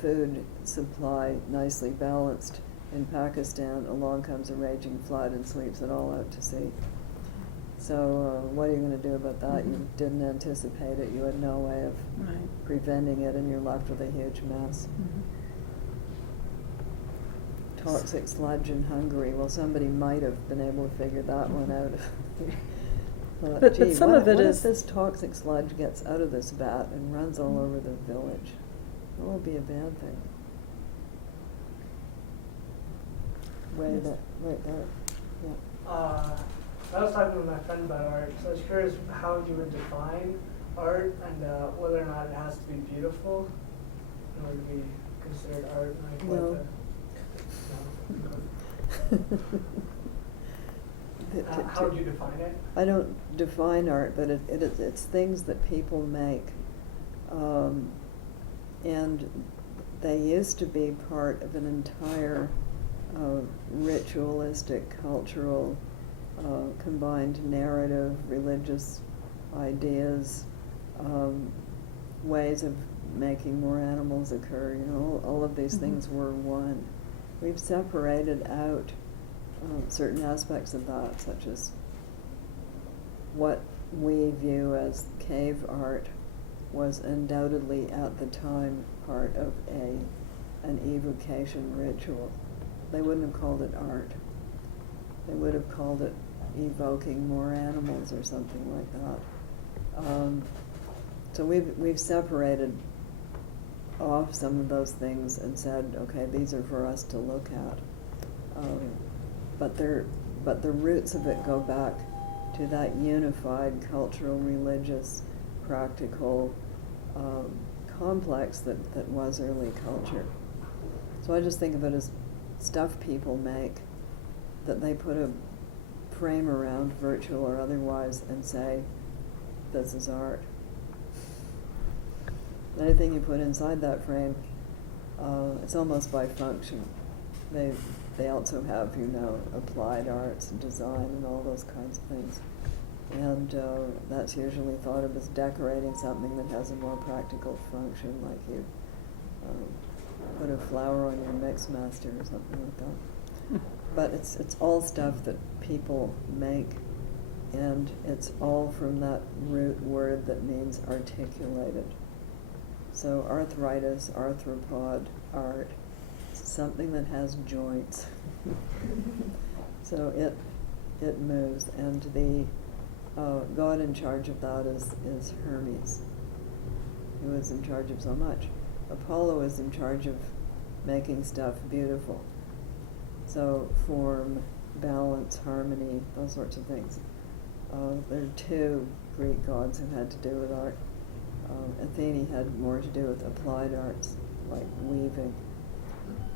food supply nicely balanced in Pakistan, along comes a raging flood and sweeps it all out to sea. So what are you going to do about that? You didn't anticipate it. You had no way of preventing it, and you're left with a huge mess. Toxic sludge in Hungary. Well, somebody might have been able to figure that one out. But some of it what is... if this toxic sludge gets out of this vat and runs all over the village? That will be a bad thing. Right there. Yeah. I was talking with my friend about art, so I was curious how you would define art and whether or not it has to be beautiful in order to be considered art. How would you define it? I don't define art, but it's things that people make. And they used to be part of an entire ritualistic, cultural, combined narrative, religious ideas, ways of making more animals occur. All of these things were one. We've separated out certain aspects of that, such as what we view as cave art was undoubtedly at the time part of an evocation ritual. They wouldn't have called it art. They would have called it evoking more animals or something like that. So we've separated off some of those things and said, okay, these are for us to look at. But the roots of it go back to that unified cultural, religious, practical complex that was early culture. So I just think of it as stuff people make that they put a frame around, virtual or otherwise, and say, this is art. Anything you put inside that frame, it's almost by function. They also have, applied arts and design and all those kinds of things. And that's usually thought of as decorating something that has a more practical function, like you put a flower on your mix master or something like that. But it's all stuff that people make, and it's all from that root word that means articulated. So arthritis, arthropod, art, something that has joints. So it moves, and the god in charge of that is Hermes, who is in charge of so much. Apollo is in charge of making stuff beautiful. So form, balance, harmony, those sorts of things. There are two Greek gods who had to do with art. Athene had more to do with applied arts, like weaving.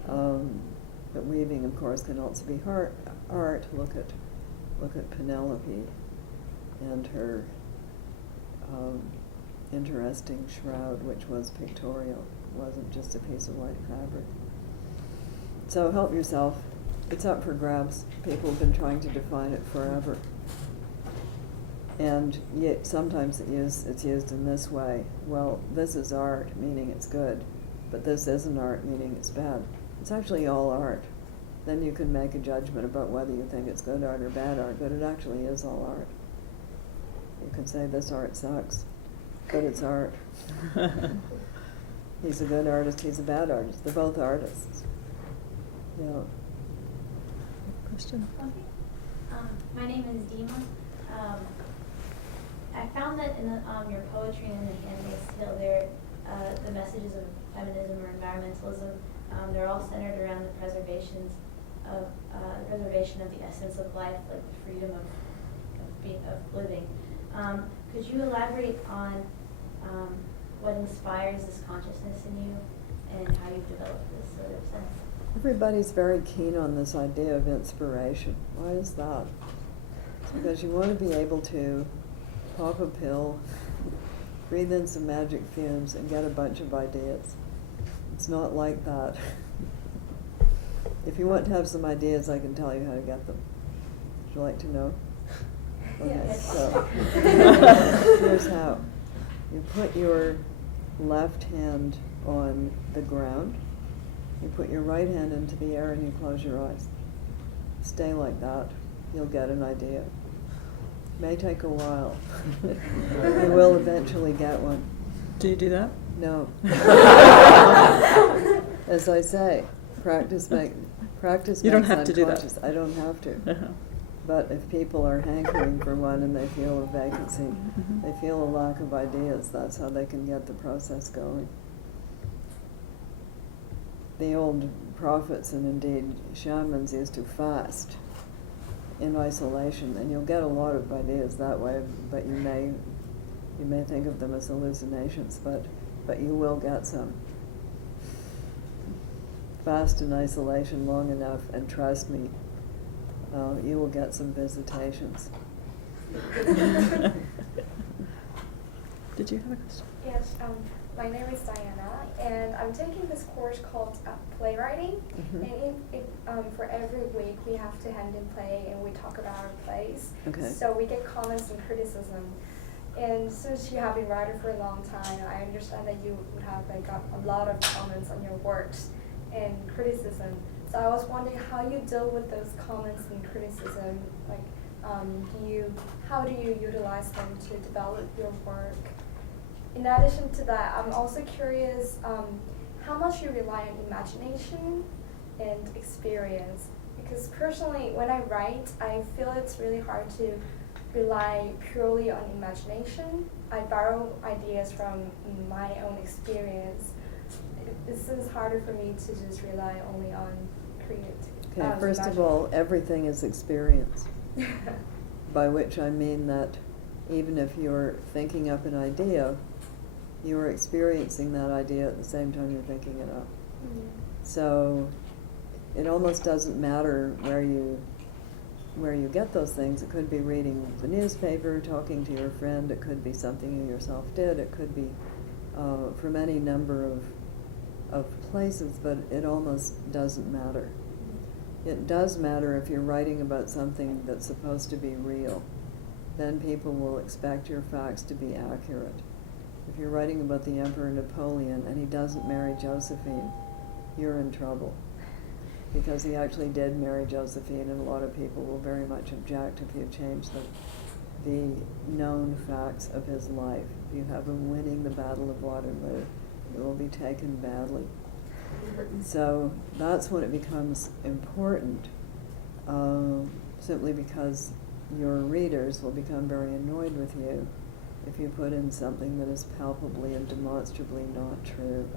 But weaving, of course, can also be art. Look at Penelope and her interesting shroud, which was pictorial. It wasn't just a piece of white fabric. So help yourself. It's up for grabs. People have been trying to define it forever. And yet sometimes it's used in this way. Well, this is art, meaning it's good, but this isn't art, meaning it's bad. It's actually all art. Then you can make a judgment about whether you think it's good art or bad art, but it actually is all art. You can say this art sucks, but it's art. He's a good artist, he's a bad artist. They're both artists. Yeah. Question? My name is Dima. I found that in your poetry and in The Handmaid's Tale, the messages of feminism or environmentalism, they're all centered around the preservation of the essence of life, like the freedom of living. Could you elaborate on what inspires this consciousness in you and how you've developed this sort of sense? Everybody's very keen on this idea of inspiration. Why is that? It's because you want to be able to pop a pill, breathe in some magic fumes, and get a bunch of ideas. It's not like that. If you want to have some ideas, I can tell you how to get them. Would you like to know? Okay, Yes. so here's how. You put your left hand on the ground. You put your right hand into the air and you close your eyes. Stay like that. You'll get an idea. May take a while. You will eventually get one. Do you do that? No. As I say, practice makes You don't have to do that. unconscious. I don't have to. But if people are hankering for one and they feel a vacancy, they feel a lack of ideas, that's how they can get the process going. The old prophets and indeed shamans used to fast in isolation, and you'll get a lot of ideas that way, but you may think of them as hallucinations, but you will get some. Fast in isolation long enough, and trust me, you will get some visitations. Did you have a question? Yes, my name is Diana, and I'm taking this course called playwriting. And for every week we have to hand in play, and we talk about our plays. Okay. So we get comments and criticism. And since you have been writing for a long time, I understand that you would have got a lot of comments on your works and criticism. So I was wondering how you deal with those comments and criticism. Like, how do you utilize them to develop your work? In addition to that, I'm also curious how much you rely on imagination and experience. Because personally, when I write, I feel it's really hard to rely purely on imagination. I borrow ideas from my own experience. This is harder for me to just rely only on creativity. Okay, first of all, everything is experience. By which I mean that even if you're thinking up an idea, you are experiencing that idea at the same time you're thinking it up. So it almost doesn't matter where you get those things. It could be reading the newspaper, talking to your friend, it could be something you yourself did, it could be from any number of places, but it almost doesn't matter. It does matter if you're writing about something that's supposed to be real. Then people will expect your facts to be accurate. If you're writing about the Emperor Napoleon and he doesn't marry Josephine, you're in trouble. Because he actually did marry Josephine, and a lot of people will very much object if you change the known facts of his life. If you have him winning the Battle of Waterloo, it will be taken badly. So that's when it becomes important, simply because your readers will become very annoyed with you if you put in something that is palpably and demonstrably not true.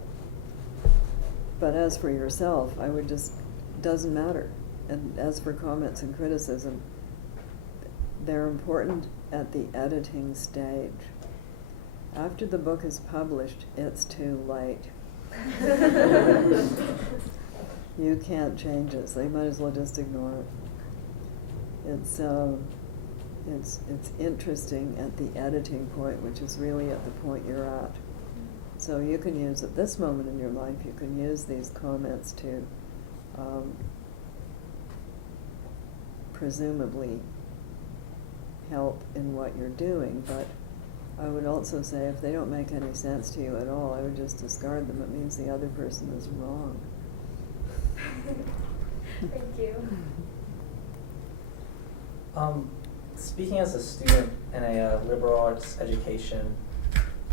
But as for yourself, I would just, doesn't matter. And as for comments and criticism, they're important at the editing stage. After the book is published, it's too late. You can't change it, so you might as well just ignore it. It's interesting at the editing point, which is really at the point you're at. So you can use, at this moment in your life, you can use these comments to presumably help in what you're doing, but I would also say if they don't make any sense to you at all, I would just discard them. It means the other person is wrong. Thank you. Speaking as a student in a liberal arts education,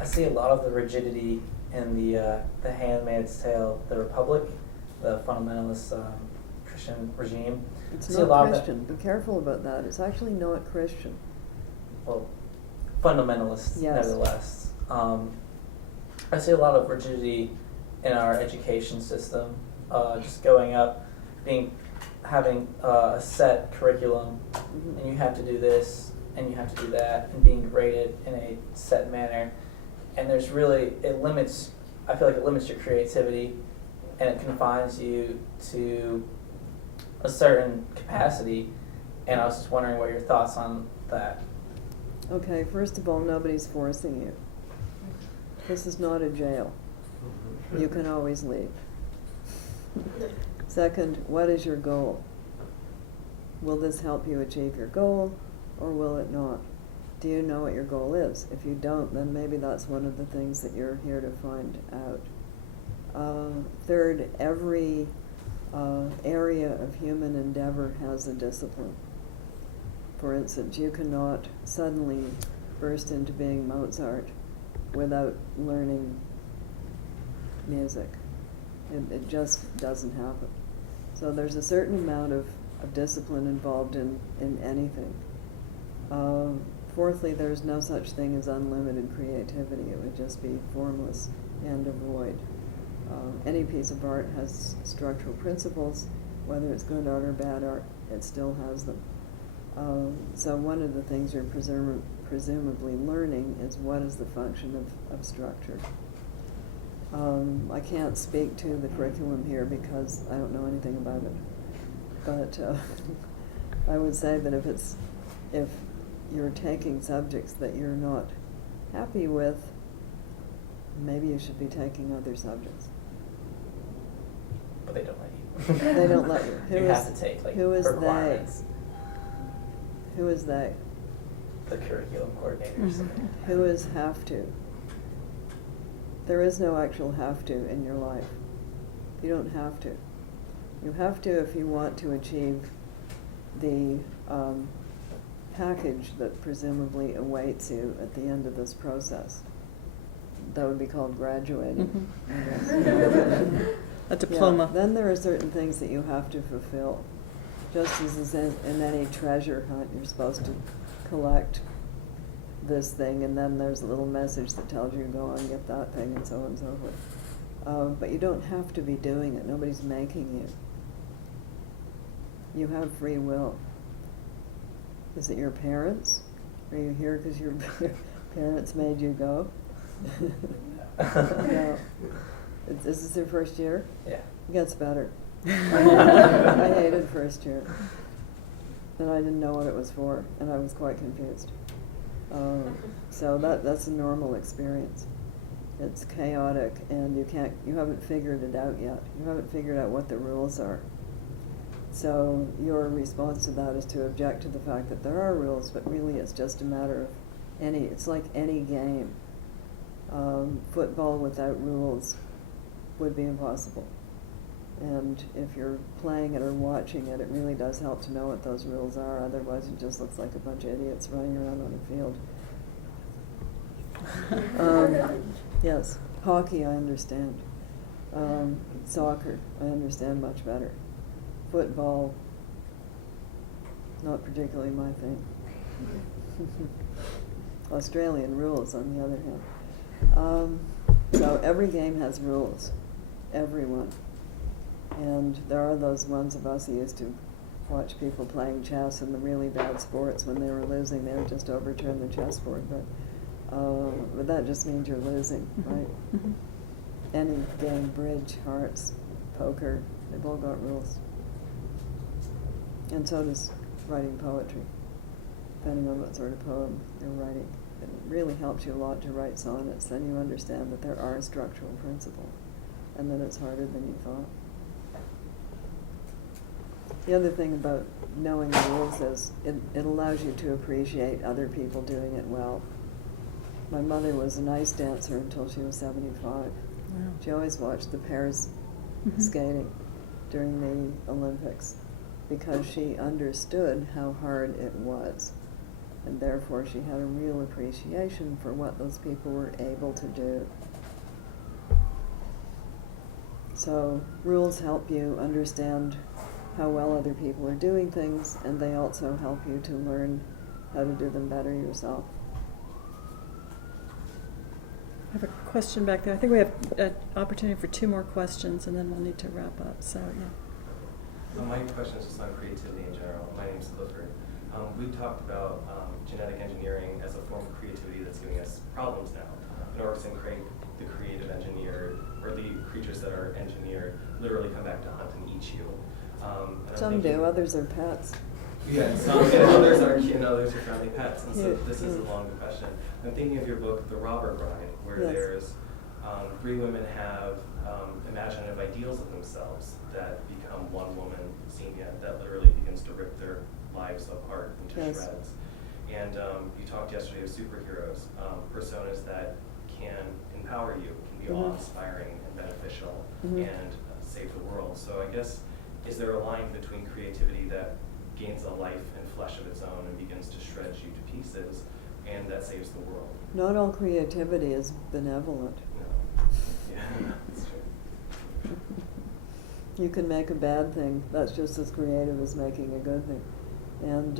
I see a lot of the rigidity in the Handmaid's Tale, the Republic, the fundamentalist Christian regime. It's not Christian. Be careful about that. It's actually not Christian. Well, fundamentalists, yes. Nevertheless. I see a lot of rigidity in our education system, just going up, having a set curriculum, and you have to do this, and you have to do that, and being graded in a set manner. And there's really, I feel like it limits your creativity, and it confines you to a certain capacity, and I was just wondering what your thoughts on that. Okay, first of all, nobody's forcing you. This is not a jail. You can always leave. Second, what is your goal? Will this help you achieve your goal, or will it not? Do you know what your goal is? If you don't, then maybe that's one of the things that you're here to find out. Third, every area of human endeavor has a discipline. For instance, you cannot suddenly burst into being Mozart without learning music. It just doesn't happen. So there's a certain amount of discipline involved in anything. Fourthly, there's no such thing as unlimited creativity. It would just be formless and a void. Any piece of art has structural principles. Whether it's good art or bad art, it still has them. So one of the things you're presumably learning is what is the function of structure. I can't speak to the curriculum here because I don't know anything about it. But I would say that if you're taking subjects that you're not happy with, maybe you should be taking other subjects. But they don't let you. They don't let you. You have to take requirements. Who is they? The curriculum coordinators. Who is have to? There is no actual have to in your life. You don't have to. You have to if you want to achieve the package that presumably awaits you at the end of this process. That would be called graduating. A diploma. Yeah, then there are certain things that you have to fulfill. Just as is in any treasure hunt, you're supposed to collect this thing, and then there's a little message that tells you to go on and get that thing, and so on and so forth. But you don't have to be doing it. Nobody's making you. You have free will. Is it your parents? Are you here because your parents made you go? No. Is this your first year? Yeah. It gets better. I hated first year. And I didn't know what it was for, and I was quite confused. So that's a normal experience. It's chaotic, and you haven't figured it out yet. You haven't figured out what the rules are. So your response to that is to object to the fact that there are rules, but really it's just a matter of it's like any game. Football without rules would be impossible. And if you're playing it or watching it, it really does help to know what those rules are. Otherwise, it just looks like a bunch of idiots running around on a field. Yes, hockey I understand. Soccer I understand much better. Football, not particularly my thing. Australian rules, on the other hand. So every game has rules, every one. And there are those ones of us who used to watch people playing chess in the really bad sports. When they were losing, they would just overturn the chessboard. But that just means you're losing, right? Mm-hmm. Any game, bridge, hearts, poker, they've all got rules. And so does writing poetry, depending on what sort of poem you're writing. It really helps you a lot to write sonnets. Then you understand that there are structural principles and that it's harder than you thought. The other thing about knowing the rules is it allows you to appreciate other people doing it well. My mother was an ice dancer until she was 75. Wow. She always watched the pairs skating during the Olympics because she understood how hard it was. And therefore she had a real appreciation for what those people were able to do. So rules help you understand how well other people are doing things, and they also help you to learn how to do them better yourself. I have a question back there. I think we have an opportunity for 2 more questions, and then we'll need to wrap up. So, yeah. My question is just on creativity in general. My name is Clifford. We talked about genetic engineering as a form of creativity that's giving us problems now. In order to create the creative engineered, or the creatures that are engineered, literally come back to hunt and eat you. Some do, others are pets. Yeah, some others are friendly pets. And so this is along the question. I'm thinking of your book, The Robber Bride, where there's 3 women have imaginative ideals of themselves that become one woman, Xenia, that literally begins to rip their lives apart into shreds. And you talked yesterday of superheroes, personas that can empower you, can be awe-inspiring and beneficial, and save the world. So I guess, is there a line between creativity that gains a life and flesh of its own and begins to shred you to pieces, and that saves the world? Not all creativity is benevolent. No. Yeah, that's true. You can make a bad thing that's just as creative as making a good thing. And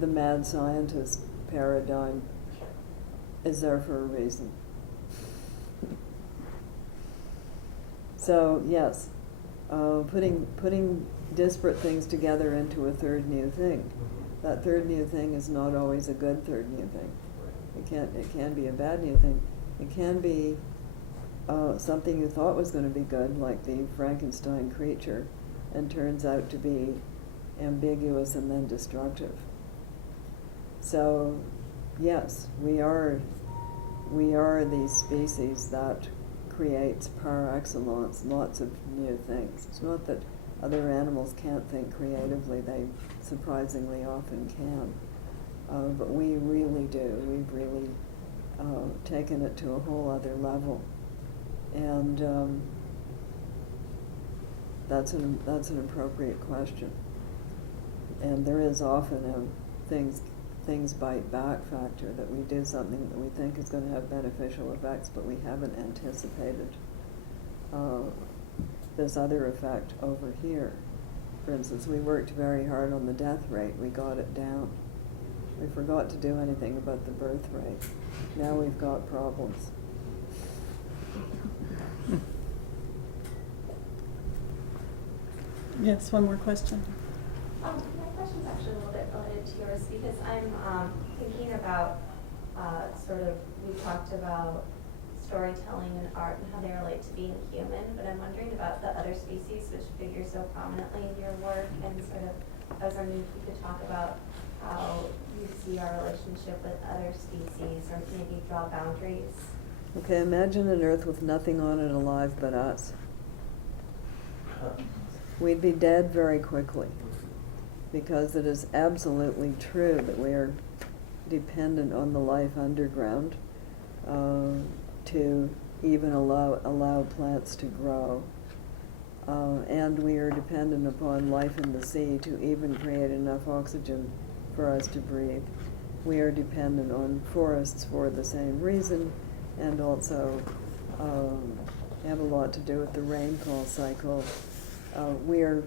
the mad scientist paradigm is there for a reason. So yes, putting disparate things together into a third new thing. That third new thing is not always a good third new thing. It can be a bad new thing. It can be something you thought was going to be good, like the Frankenstein creature, and turns out to be ambiguous and then destructive. So yes, we are the species that creates par excellence lots of new things. It's not that other animals can't think creatively, they surprisingly often can. But we really do. We've really taken it to a whole other level. And that's an appropriate question. And there is often a things bite back factor, that we do something that we think is going to have beneficial effects, but we haven't anticipated this other effect over here. For instance, we worked very hard on the death rate. We got it down. We forgot to do anything about the birth rate. Now we've got problems. Yes, one more question. My question is actually a little bit related to yours, because I'm thinking about we talked about storytelling and art and how they relate to being human, but I'm wondering about the other species which figure so prominently in your work, and I was wondering if you could talk about how you see our relationship with other species, or maybe draw boundaries. Okay, imagine an Earth with nothing on it alive but us. We'd be dead very quickly, because it is absolutely true that we are dependent on the life underground, to even allow plants to grow. And we are dependent upon life in the sea to even create enough oxygen for us to breathe. We are dependent on forests for the same reason, and also have a lot to do with the rainfall cycle. We are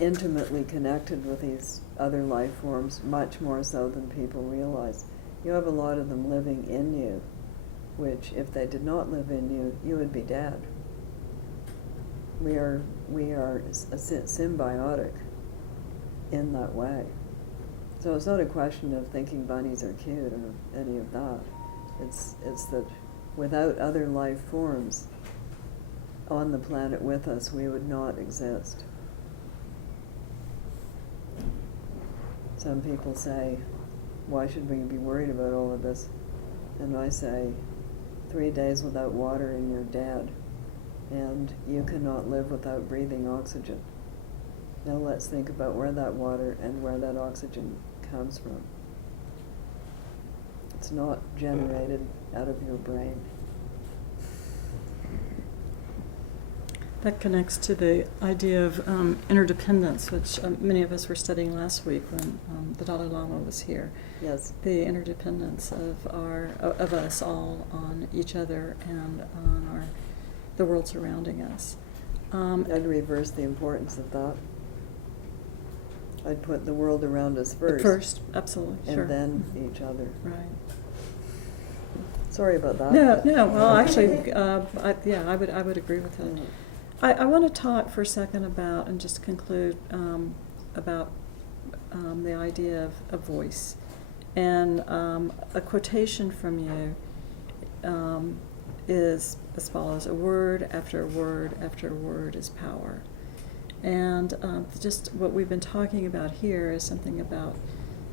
intimately connected with these other life forms, much more so than people realize. You have a lot of them living in you, which if they did not live in you, you would be dead. We are symbiotic in that way. So it's not a question of thinking bunnies are cute or any of that. It's that without other life forms on the planet with us, we would not exist. Some people say, why should we be worried about all of this? And I say, 3 days without water and you're dead. And you cannot live without breathing oxygen. Now let's think about where that water and where that oxygen comes from. It's not generated out of your brain. That connects to the idea of interdependence, which many of us were studying last week when the Dalai Lama was here. Yes. The interdependence of us all on each other and on the world surrounding us. I'd reverse the importance of that. I'd put the world around us first. First, absolutely, and sure. then each other. Right. Sorry about that. No. Well, actually, I would agree with that. I want to talk for a second about, and just conclude, about the idea of voice. And a quotation from you is as follows: a word after a word after a word is power. And just what we've been talking about here is something about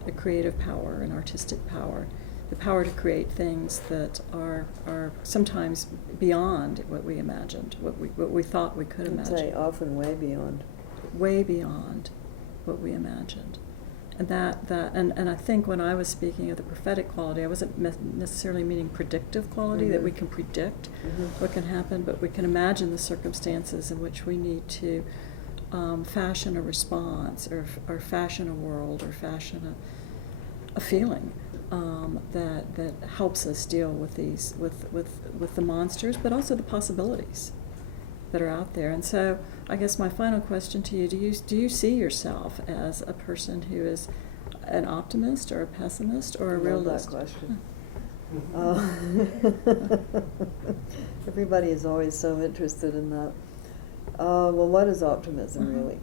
a creative power, an artistic power, the power to create things that are sometimes beyond what we imagined, what we thought we could imagine. I'd say often way beyond. Way beyond what we imagined. And and I think when I was speaking of the prophetic quality, I wasn't necessarily meaning predictive quality, that we can predict what can happen, but we can imagine the circumstances in which we need to fashion a response, or fashion a world, or fashion a feeling that helps us deal with these with the monsters, but also the possibilities that are out there. And so I guess my final question to you: do you see yourself as a person who is an optimist or a pessimist or a realist? That question. Everybody is always so interested in that. Well, what is optimism really?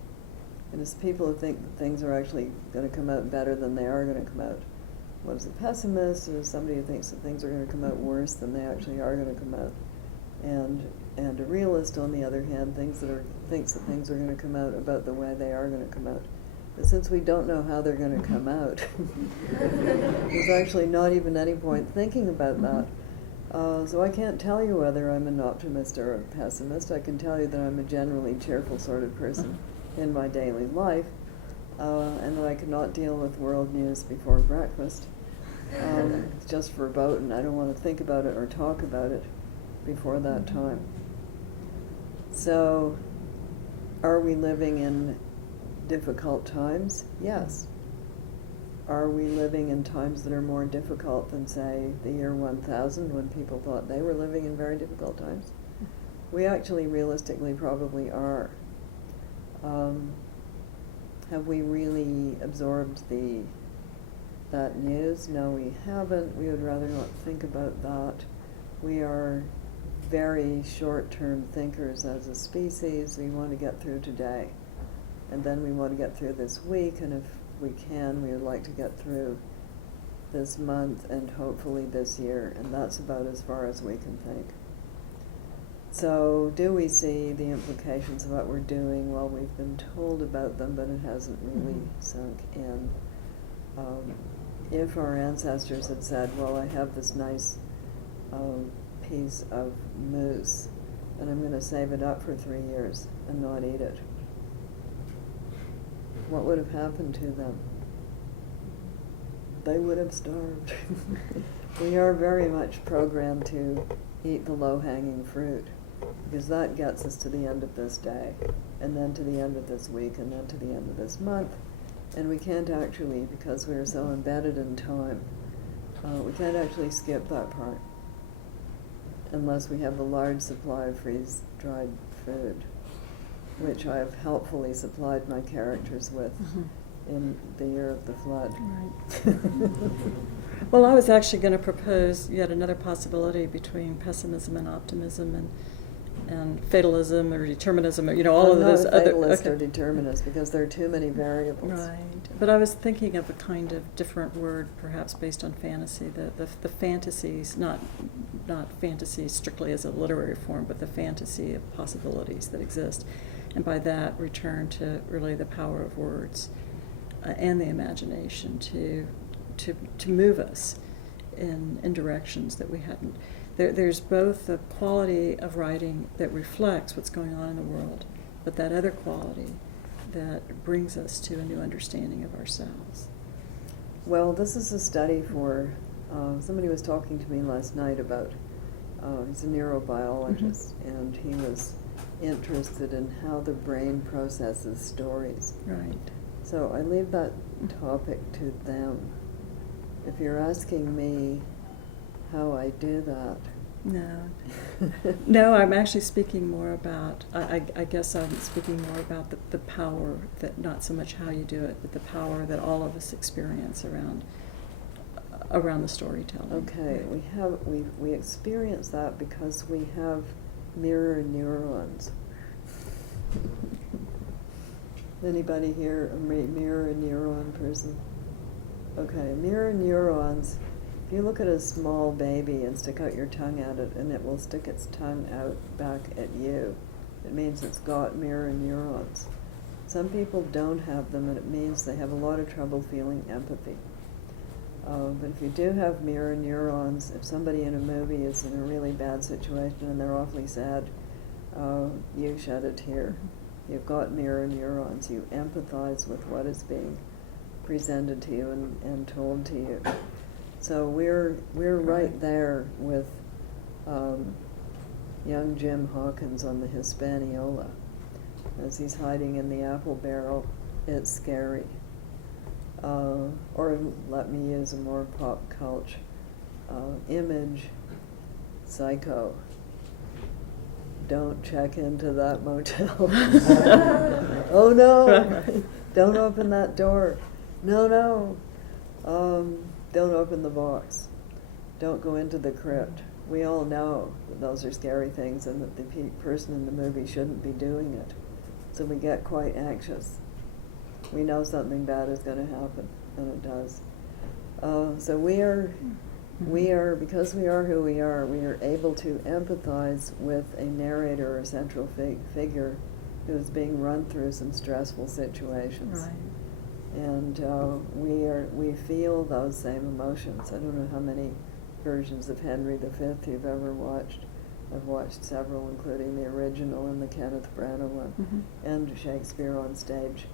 And it's people who think that things are actually going to come out better than they are going to come out. What is a pessimist? Or somebody who thinks that things are going to come out worse than they actually are going to come out. And a realist, on the other hand, thinks that things are going to come out about the way they are going to come out. But since we don't know how they're going to come out, there's actually not even any point thinking about that. So I can't tell you whether I'm an optimist or a pessimist. I can tell you that I'm a generally cheerful sort of person in my daily life, and that I cannot deal with world news before breakfast. It's just verboten. I don't want to think about it or talk about it before that time. So, are we living in difficult times? Yes. Are we living in times that are more difficult than, say, the year 1000, when people thought they were living in very difficult times? We actually realistically probably are. Have we really absorbed that news? No, we haven't. We would rather not think about that. We are very short-term thinkers as a species. We want to get through today, and then we want to get through this week, and if we can, we would like to get through this month and hopefully this year, and that's about as far as we can think. So do we see the implications of what we're doing? Well, we've been told about them, but it hasn't really sunk in. If our ancestors had said, well, I have this nice piece of moose, and I'm going to save it up for 3 years and not eat it, what would have happened to them? They would have starved. We are very much programmed to eat the low-hanging fruit, because that gets us to the end of this day, and then to the end of this week, and then to the end of this month. And we can't actually, because we're so embedded in time, we can't actually skip that part unless we have a large supply of freeze-dried food, which I've helpfully supplied my characters with in The Year of the Flood. Right. Well, I was actually going to propose yet another possibility between pessimism and optimism and fatalism or determinism, or, all I'm of those not a other. fatalist or determinist, because there are too many variables. Right. But I was thinking of a kind of different word, perhaps based on fantasy, the fantasies, not fantasy strictly as a literary form, but the fantasy of possibilities that exist. And by that, return to really the power of words and the imagination to move us in directions that we hadn't. There's both the quality of writing that reflects what's going on in the world, but that other quality that brings us to a new understanding of ourselves. Well, this is a study for, somebody was talking to me last night about, he's a neurobiologist, and he was interested in how the brain processes stories. Right. So I leave that topic to them. If you're asking me how I do that. No, I'm actually speaking more about, I guess I'm speaking more about the power, that not so much how you do it, but the power that all of us experience around the storytelling. Okay, we experience that because we have mirror neurons. Anybody here a mirror neuron person? Okay, mirror neurons. If you look at a small baby and stick out your tongue at it, and it will stick its tongue out back at you, it means it's got mirror neurons. Some people don't have them, and it means they have a lot of trouble feeling empathy. But if you do have mirror neurons, if somebody in a movie is in a really bad situation and they're awfully sad, you shed a tear. You've got mirror neurons. You empathize with what is being presented to you and told to you. So we're right there with young Jim Hawkins on the Hispaniola. As he's hiding in the apple barrel, it's scary. Or let me use a more pop culture image, Psycho. Don't check into that motel. Oh no! Don't open that door. No. Don't open the box. Don't go into the crypt. We all know that those are scary things and that the person in the movie shouldn't be doing it. So we get quite anxious. We know something bad is going to happen, and it does. So we are, because we are who we are able to empathize with a narrator or central figure who is being run through some stressful situations. Right. And we feel those same emotions. I don't know how many versions of Henry V you've ever watched. I've watched several, including the original and the Kenneth Branagh one, and Shakespeare on stage.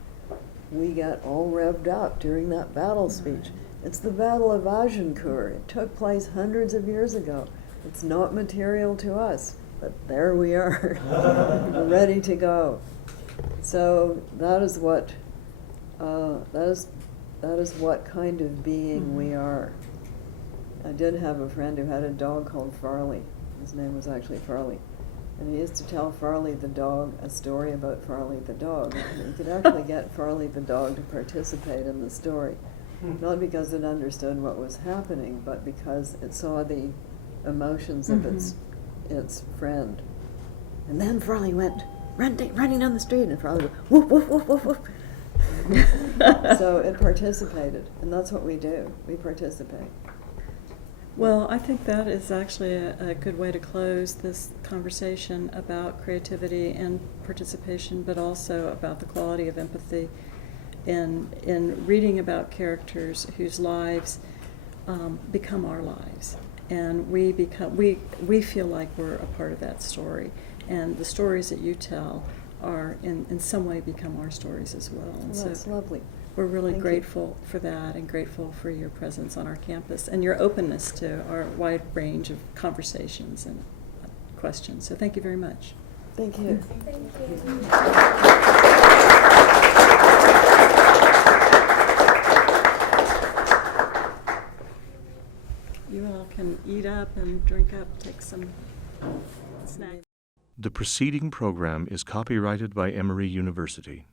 We get all revved up during that battle speech. It's the Battle of Agincourt. It took place hundreds of years ago. It's not material to us, but there we are, ready to go. So that is what kind of being we are. I did have a friend who had a dog called Farley. His name was actually Farley. And he used to tell Farley the dog a story about Farley the dog. And he could actually get Farley the dog to participate in the story. Not because it understood what was happening, but because it saw the emotions of its friend. And then Farley went running down the street, and Farley went, woof, woof, woof, woof, woof. So it participated, and that's what we do. We participate. Well, I think that is actually a good way to close this conversation about creativity and participation, but also about the quality of empathy in reading about characters whose lives become our lives, and we feel like we're a part of that story, and the stories that you tell are in some way become our stories as well. And Well, that's lovely. we're really Thank you. grateful for that and grateful for your presence on our campus and your openness to our wide range of conversations and questions. So thank you very much. Thank you. Thank you. You all can eat up and drink up, take some snacks. The preceding program is copyrighted by Emory University.